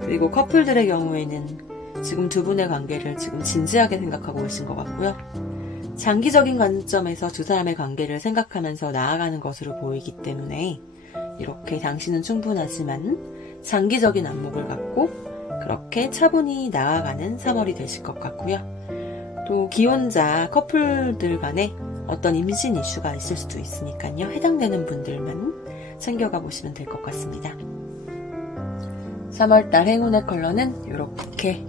그리고 커플들의 경우에는 지금 두 분의 관계를 지금 진지하게 생각하고 계신 것 같고요. 장기적인 관점에서 두 사람의 관계를 생각하면서 나아가는 것으로 보이기 때문에 이렇게 당신은 충분하지만 장기적인 안목을 갖고 그렇게 차분히 나아가는 3월이 되실 것 같고요. 또 기혼자 커플들 간에 어떤 임신 이슈가 있을 수도 있으니까요. 해당되는 분들만 챙겨가 보시면 될 것 같습니다. 3월달 행운의 컬러는 이렇게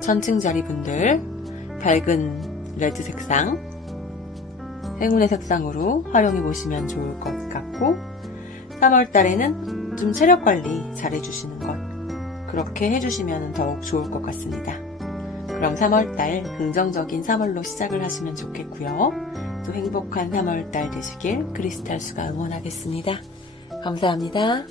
천칭자리 분들 밝은 레드 색상 행운의 색상으로 활용해 보시면 좋을 것 같고 3월달에는 좀 체력 관리 잘 해주시는 것 그렇게 해주시면 더욱 좋을 것 같습니다. 그럼 3월달 긍정적인 3월로 시작을 하시면 좋겠고요. 또 행복한 3월달 되시길 크리스탈수가 응원하겠습니다. 감사합니다.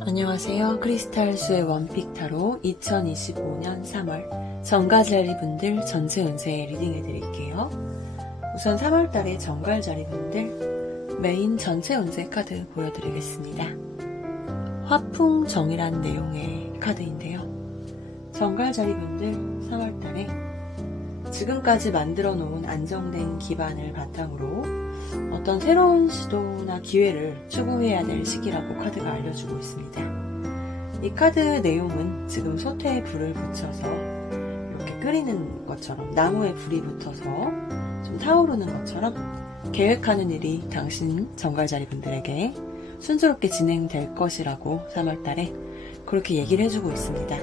안녕하세요. 크리스탈수의 원픽 타로 2025년 3월 정갈자리 분들 전체 운세 리딩해 드릴게요. 우선 3월달의 정갈자리 분들 메인 전체 운세 카드 보여드리겠습니다. 화풍정이란 내용의 카드인데요. 정갈자리 분들 3월달에 지금까지 만들어 놓은 안정된 기반을 바탕으로 어떤 새로운 시도나 기회를 추구해야 될 시기라고 카드가 알려주고 있습니다. 이 카드 내용은 지금 솥에 불을 붙여서 이렇게 끓이는 것처럼 나무에 불이 붙어서 좀 타오르는 것처럼 계획하는 일이 당신 정갈자리 분들에게 순조롭게 진행될 것이라고 3월달에 그렇게 얘기를 해주고 있습니다.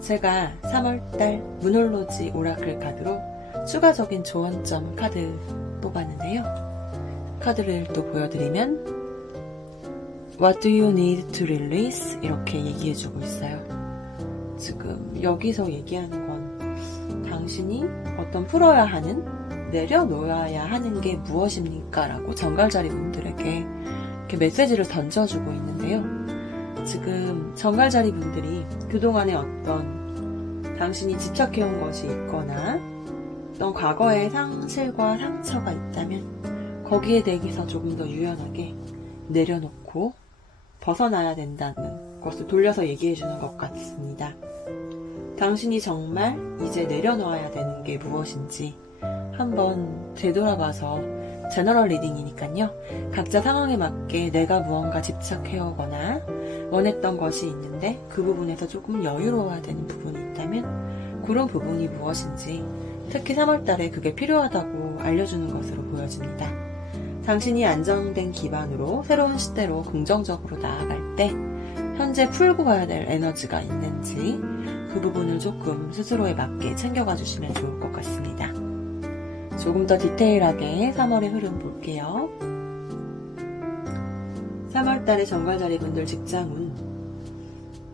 제가 3월달 문홀로지 오라클 카드로 추가적인 조언점 카드 뽑았는데요. 카드를 또 보여드리면 What do you need to release? 이렇게 얘기해주고 있어요. 지금 여기서 얘기하는 건 당신이 어떤 풀어야 하는, 내려놓아야 하는 게 무엇입니까? 라고 정갈자리 분들에게 이렇게 메시지를 던져주고 있는데요. 지금 정갈자리 분들이 그동안에 어떤 당신이 집착해온 것이 있거나 어떤 과거의 상실과 상처가 있다면 거기에 대해서 조금 더 유연하게 내려놓고 벗어나야 된다는 것을 돌려서 얘기해주는 것 같습니다. 당신이 정말 이제 내려놓아야 되는 게 무엇인지 한번 되돌아봐서 제너럴 리딩이니까요. 각자 상황에 맞게 내가 무언가 집착해오거나 원했던 것이 있는데 그 부분에서 조금 여유로워야 되는 부분이 있다면 그런 부분이 무엇인지 특히 3월달에 그게 필요하다고 알려주는 것으로 보여집니다. 당신이 안정된 기반으로 새로운 시대로 긍정적으로 나아갈 때 현재 풀고 가야 될 에너지가 있는지 그 부분을 조금 스스로에 맞게 챙겨가 주시면 좋을 것 같습니다. 조금 더 디테일하게 3월의 흐름 볼게요. 3월달의 정갈자리 분들 직장운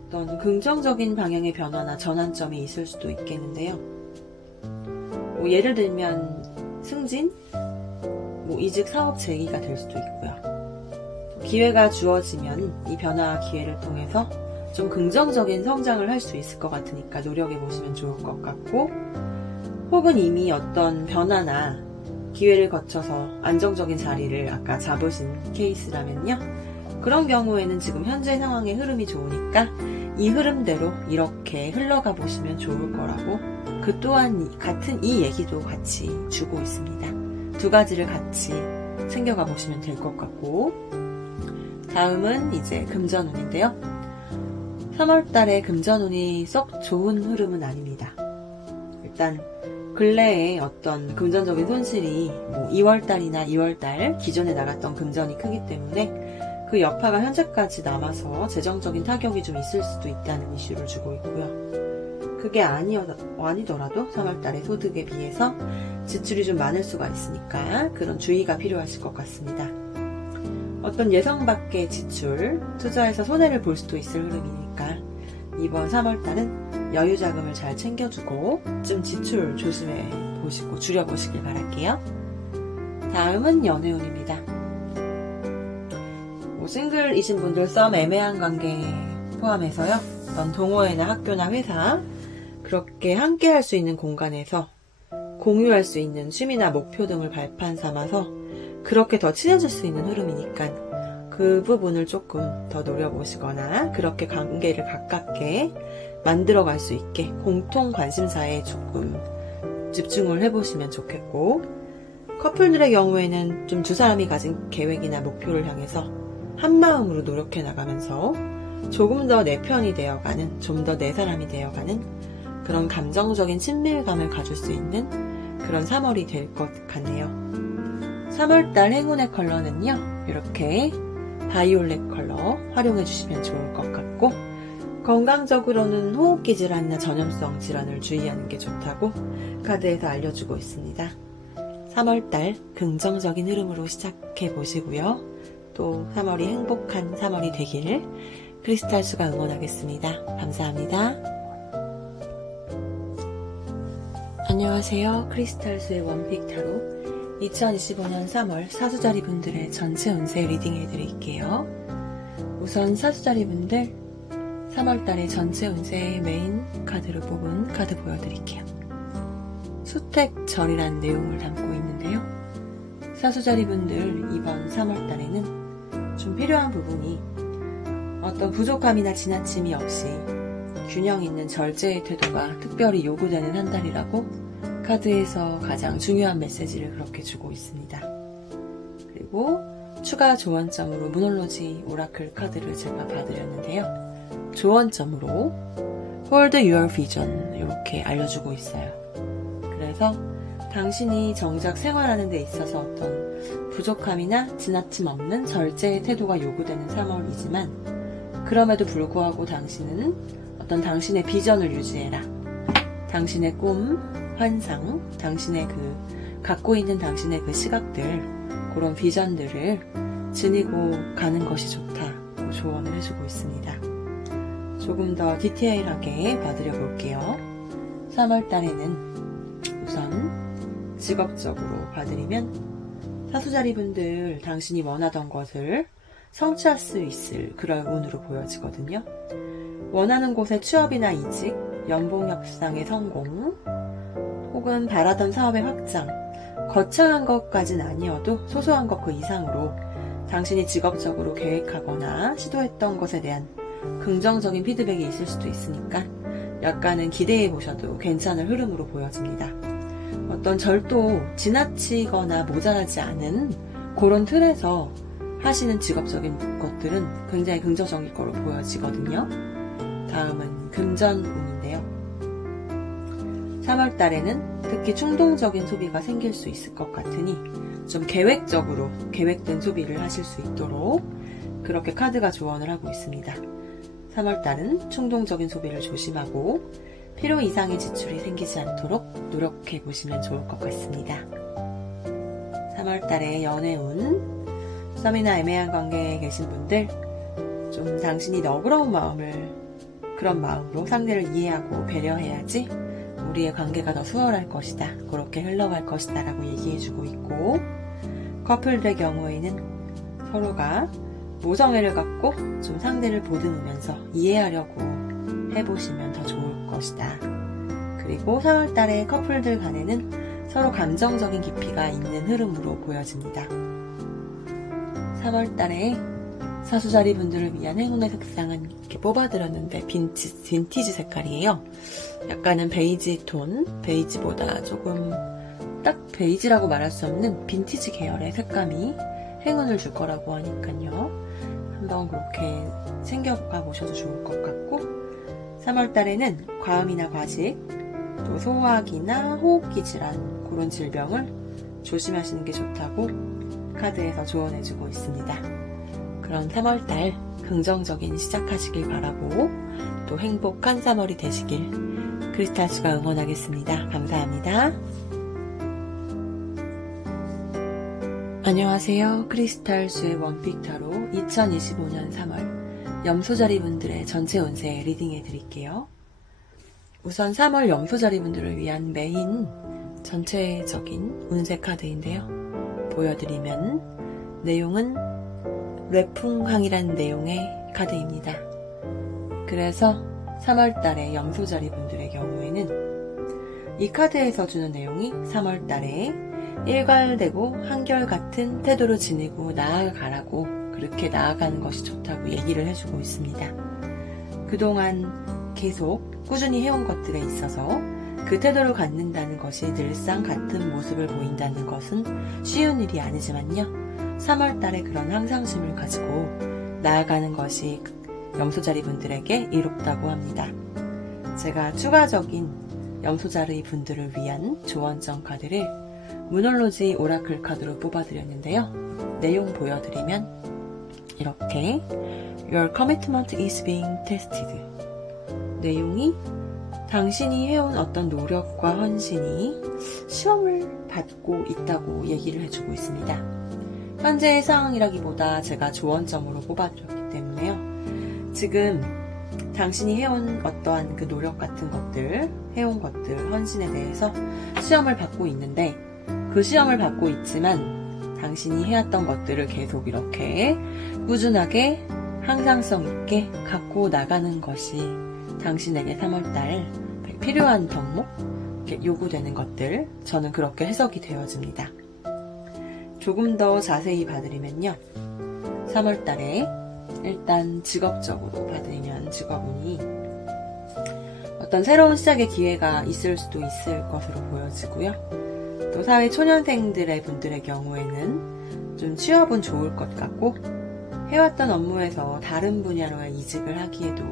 어떤 긍정적인 방향의 변화나 전환점이 있을 수도 있겠는데요. 예를 들면 승진, 이직 사업 재기가 될 수도 있고요. 기회가 주어지면 이 변화와 기회를 통해서 좀 긍정적인 성장을 할 수 있을 것 같으니까 노력해 보시면 좋을 것 같고, 혹은 이미 어떤 변화나 기회를 거쳐서 안정적인 자리를 아까 잡으신 케이스라면요. 그런 경우에는 지금 현재 상황의 흐름이 좋으니까 이 흐름대로 이렇게 흘러가 보시면 좋을 거라고 그 또한 같은 이 얘기도 같이 주고 있습니다. 두 가지를 같이 챙겨가 보시면 될 것 같고, 다음은 이제 금전운인데요. 3월달에 금전운이 썩 좋은 흐름은 아닙니다. 일단 근래에 어떤 금전적인 손실이 2월달이나 2월달 기존에 나갔던 금전이 크기 때문에 그 여파가 현재까지 남아서 재정적인 타격이 좀 있을 수도 있다는 이슈를 주고 있고요. 그게 아니더라도 3월달에 소득에 비해서 지출이 좀 많을 수가 있으니까 그런 주의가 필요하실 것 같습니다. 어떤 예상 밖의 지출, 투자해서 손해를 볼 수도 있을 흐름이니까 이번 3월달은 여유 자금을 잘 챙겨주고 좀 지출 조심해 보시고 줄여보시길 바랄게요. 다음은 연애운입니다. 싱글이신 분들 썸 애매한 관계 포함해서요. 어떤 동호회나 학교나 회사 그렇게 함께 할 수 있는 공간에서 공유할 수 있는 취미나 목표 등을 발판 삼아서 그렇게 더 친해질 수 있는 흐름이니까 그 부분을 조금 더 노려보시거나 그렇게 관계를 가깝게 만들어갈 수 있게 공통 관심사에 조금 집중을 해보시면 좋겠고, 커플들의 경우에는 좀 두 사람이 가진 계획이나 목표를 향해서 한마음으로 노력해 나가면서 조금 더 내 편이 되어가는, 좀 더 내 사람이 되어가는 그런 감정적인 친밀감을 가질 수 있는 그런 3월이 될 것 같네요. 3월달 행운의 컬러는요, 이렇게 바이올렛 컬러 활용해 주시면 좋을 것 같고, 건강적으로는 호흡기 질환이나 전염성 질환을 주의하는 게 좋다고 카드에서 알려주고 있습니다. 3월달 긍정적인 흐름으로 시작해 보시고요. 또 3월이 행복한 3월이 되길 크리스탈수가 응원하겠습니다. 감사합니다. 안녕하세요. 크리스탈수의 원픽 타로 2025년 3월 사수자리 분들의 전체 운세 리딩 해드릴게요. 우선 사수자리 분들 3월달의 전체 운세의 메인 카드로 뽑은 카드 보여드릴게요. 수택절이라는 내용을 담고 있는데요. 사수자리 분들 이번 3월달에는 좀 필요한 부분이 어떤 부족함이나 지나침이 없이 균형 있는 절제의 태도가 특별히 요구되는 한 달이라고 카드에서 가장 중요한 메시지를 그렇게 주고 있습니다. 그리고 추가 조언점으로 무놀로지 오라클 카드를 제가 봐드렸는데요. 조언점으로 Hold your vision 이렇게 알려주고 있어요. 그래서 당신이 정작 생활하는 데 있어서 어떤 부족함이나 지나침 없는 절제의 태도가 요구되는 3월이지만 그럼에도 불구하고 당신은 어떤 당신의 비전을 유지해라. 당신의 꿈, 환상, 당신의 갖고 있는 당신의 그 시각들, 그런 비전들을 지니고 가는 것이 좋다고 조언을 해주고 있습니다. 조금 더 디테일하게 봐드려 볼게요. 3월달에는 우선 직업적으로 봐드리면 사수자리 분들 당신이 원하던 것을 성취할 수 있을 그럴 운으로 보여지거든요. 원하는 곳의 취업이나 이직, 연봉 협상의 성공, 혹은 바라던 사업의 확장, 거창한 것까진 아니어도 소소한 것 그 이상으로 당신이 직업적으로 계획하거나 시도했던 것에 대한 긍정적인 피드백이 있을 수도 있으니까 약간은 기대해 보셔도 괜찮을 흐름으로 보여집니다. 어떤 절도 지나치거나 모자라지 않은 그런 틀에서 하시는 직업적인 것들은 굉장히 긍정적일 거로 보여지거든요. 다음은 금전운인데요. 3월달에는 특히 충동적인 소비가 생길 수 있을 것 같으니 좀 계획적으로 계획된 소비를 하실 수 있도록 그렇게 카드가 조언을 하고 있습니다. 3월달은 충동적인 소비를 조심하고 필요 이상의 지출이 생기지 않도록 노력해 보시면 좋을 것 같습니다. 3월달의 연애운, 썸이나 애매한 관계에 계신 분들 좀 당신이 너그러운 그런 마음으로 상대를 이해하고 배려해야지 우리의 관계가 더 수월할 것이다, 그렇게 흘러갈 것이다 라고 얘기해주고 있고, 커플들의 경우에는 서로가 모성애를 갖고 좀 상대를 보듬으면서 이해하려고 해보시면 더 좋을 것이다. 그리고 3월달에 커플들 간에는 서로 감정적인 깊이가 있는 흐름으로 보여집니다. 3월달에 사수자리 분들을 위한 행운의 색상은 이렇게 뽑아드렸는데 빈티지 색깔이에요. 약간은 베이지 톤, 베이지보다 조금 딱 베이지라고 말할 수 없는 빈티지 계열의 색감이 행운을 줄 거라고 하니까요. 한번 그렇게 챙겨가 보셔도 좋을 것 같고, 3월달에는 과음이나 과식, 또 소화기나 호흡기 질환, 그런 질병을 조심하시는 게 좋다고 카드에서 조언해주고 있습니다. 그런 3월달 긍정적인 시작하시길 바라고 또 행복한 3월이 되시길 크리스탈수가 응원하겠습니다. 감사합니다. 안녕하세요. 크리스탈수의 원픽 타로 2025년 3월 염소자리 분들의 전체 운세 리딩해 드릴게요. 우선 3월 염소자리 분들을 위한 메인 전체적인 운세 카드인데요. 보여드리면 내용은 뇌풍항이라는 내용의 카드입니다. 그래서 3월달에 염소자리 분들의 경우에는 이 카드에서 주는 내용이 3월달에 일괄되고 한결같은 태도로 지니고 나아가라고 그렇게 나아가는 것이 좋다고 얘기를 해주고 있습니다. 그동안 계속 꾸준히 해온 것들에 있어서 그 태도를 갖는다는 것이 늘상 같은 모습을 보인다는 것은 쉬운 일이 아니지만요. 3월달에 그런 항상심을 가지고 나아가는 것이 염소자리 분들에게 이롭다고 합니다. 제가 추가적인 염소자리 분들을 위한 조언점 카드를 무놀로지 오라클 카드로 뽑아드렸는데요. 내용 보여드리면 이렇게 Your commitment is being tested. 내용이 당신이 해온 어떤 노력과 헌신이 시험을 받고 있다고 얘기를 해주고 있습니다. 현재의 상황이라기보다 제가 조언점으로 뽑아드렸기 때문에요. 지금 당신이 해온 어떠한 그 노력 같은 것들, 해온 것들, 헌신에 대해서 시험을 받고 있는데 그 시험을 받고 있지만 당신이 해왔던 것들을 계속 이렇게 꾸준하게 항상성 있게 갖고 나가는 것이 당신에게 3월달 필요한 덕목, 요구되는 것들, 저는 그렇게 해석이 되어집니다. 조금 더 자세히 봐드리면요. 3월달에 일단 직업적으로 봐드리면 직업운이 어떤 새로운 시작의 기회가 있을 수도 있을 것으로 보여지고요. 또 사회 초년생들의 분들의 경우에는 좀 취업은 좋을 것 같고 해왔던 업무에서 다른 분야로의 이직을 하기에도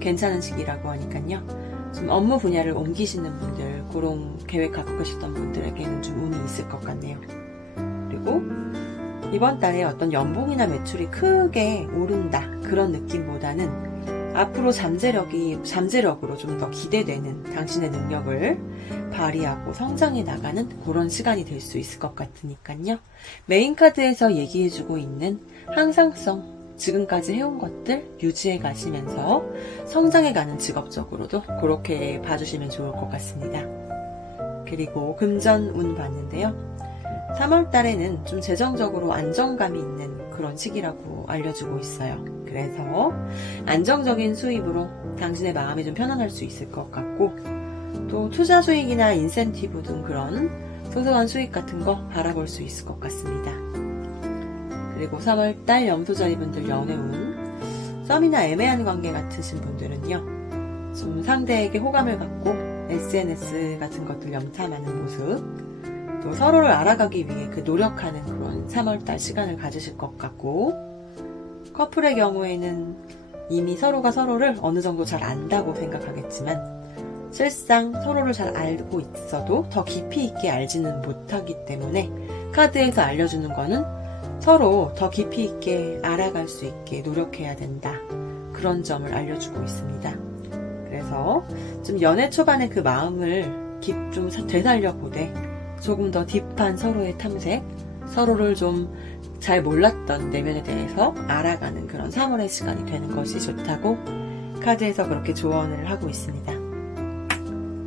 괜찮은 시기라고 하니까요. 좀 업무 분야를 옮기시는 분들, 그런 계획 갖고 계셨던 분들에게는 좀 운이 있을 것 같네요. 그리고 이번 달에 어떤 연봉이나 매출이 크게 오른다 그런 느낌보다는 앞으로 잠재력으로 좀 더 기대되는 당신의 능력을 발휘하고 성장해 나가는 그런 시간이 될 수 있을 것 같으니까요. 메인 카드에서 얘기해주고 있는 항상성, 지금까지 해온 것들 유지해 가시면서 성장해가는 직업적으로도 그렇게 봐주시면 좋을 것 같습니다. 그리고 금전운 봤는데요. 3월 달에는 좀 재정적으로 안정감이 있는 그런 시기라고 알려주고 있어요. 그래서 안정적인 수입으로 당신의 마음이 좀 편안할 수 있을 것 같고 또 투자 수익이나 인센티브 등 그런 소소한 수익 같은 거 바라볼 수 있을 것 같습니다. 그리고 3월달 염소자리 분들 연애운 썸이나 애매한 관계 같으신 분들은요. 좀 상대에게 호감을 갖고 SNS 같은 것들 염탐하는 모습 또 서로를 알아가기 위해 그 노력하는 그런 3월달 시간을 가지실 것 같고 커플의 경우에는 이미 서로가 서로를 어느 정도 잘 안다고 생각하겠지만 실상 서로를 잘 알고 있어도 더 깊이 있게 알지는 못하기 때문에 카드에서 알려주는 거는 서로 더 깊이 있게 알아갈 수 있게 노력해야 된다. 그런 점을 알려주고 있습니다. 그래서 좀 연애 초반에 그 마음을 좀 되살려보되 조금 더 딥한 서로의 탐색, 서로를 좀 잘 몰랐던 내면에 대해서 알아가는 그런 3월의 시간이 되는 것이 좋다고 카드에서 그렇게 조언을 하고 있습니다.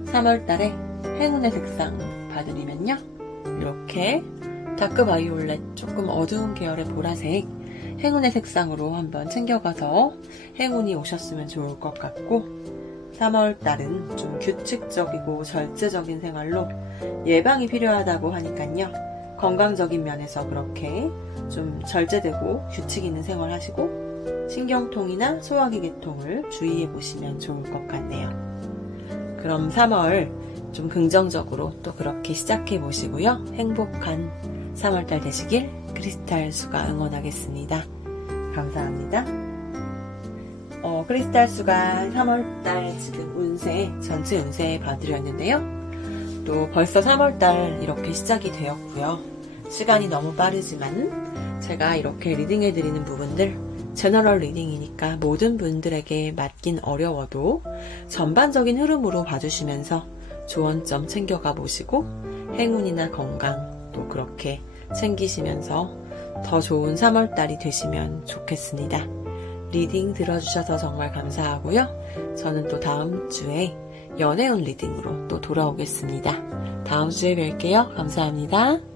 3월달에 행운의 색상 봐드리면요. 이렇게 다크 바이올렛, 조금 어두운 계열의 보라색 행운의 색상으로 한번 챙겨가서 행운이 오셨으면 좋을 것 같고 3월달은 좀 규칙적이고 절제적인 생활로 예방이 필요하다고 하니까요. 건강적인 면에서 그렇게 좀 절제되고 규칙 있는 생활 하시고 신경통이나 소화기 계통을 주의해 보시면 좋을 것 같네요. 그럼 3월 좀 긍정적으로 또 그렇게 시작해 보시고요. 행복한 3월달 되시길 크리스탈 수가 응원하겠습니다. 감사합니다. 크리스탈 수가 3월달 지금 운세, 전체 운세 봐드렸는데요. 또 벌써 3월달 이렇게 시작이 되었고요. 시간이 너무 빠르지만 제가 이렇게 리딩해드리는 부분들 제너럴 리딩이니까 모든 분들에게 맞긴 어려워도 전반적인 흐름으로 봐주시면서 조언점 챙겨가 보시고 행운이나 건강 또 그렇게 챙기시면서 더 좋은 3월달이 되시면 좋겠습니다. 리딩 들어주셔서 정말 감사하고요. 저는 또 다음 주에 연애운 리딩으로 또 돌아오겠습니다. 다음 주에 뵐게요. 감사합니다.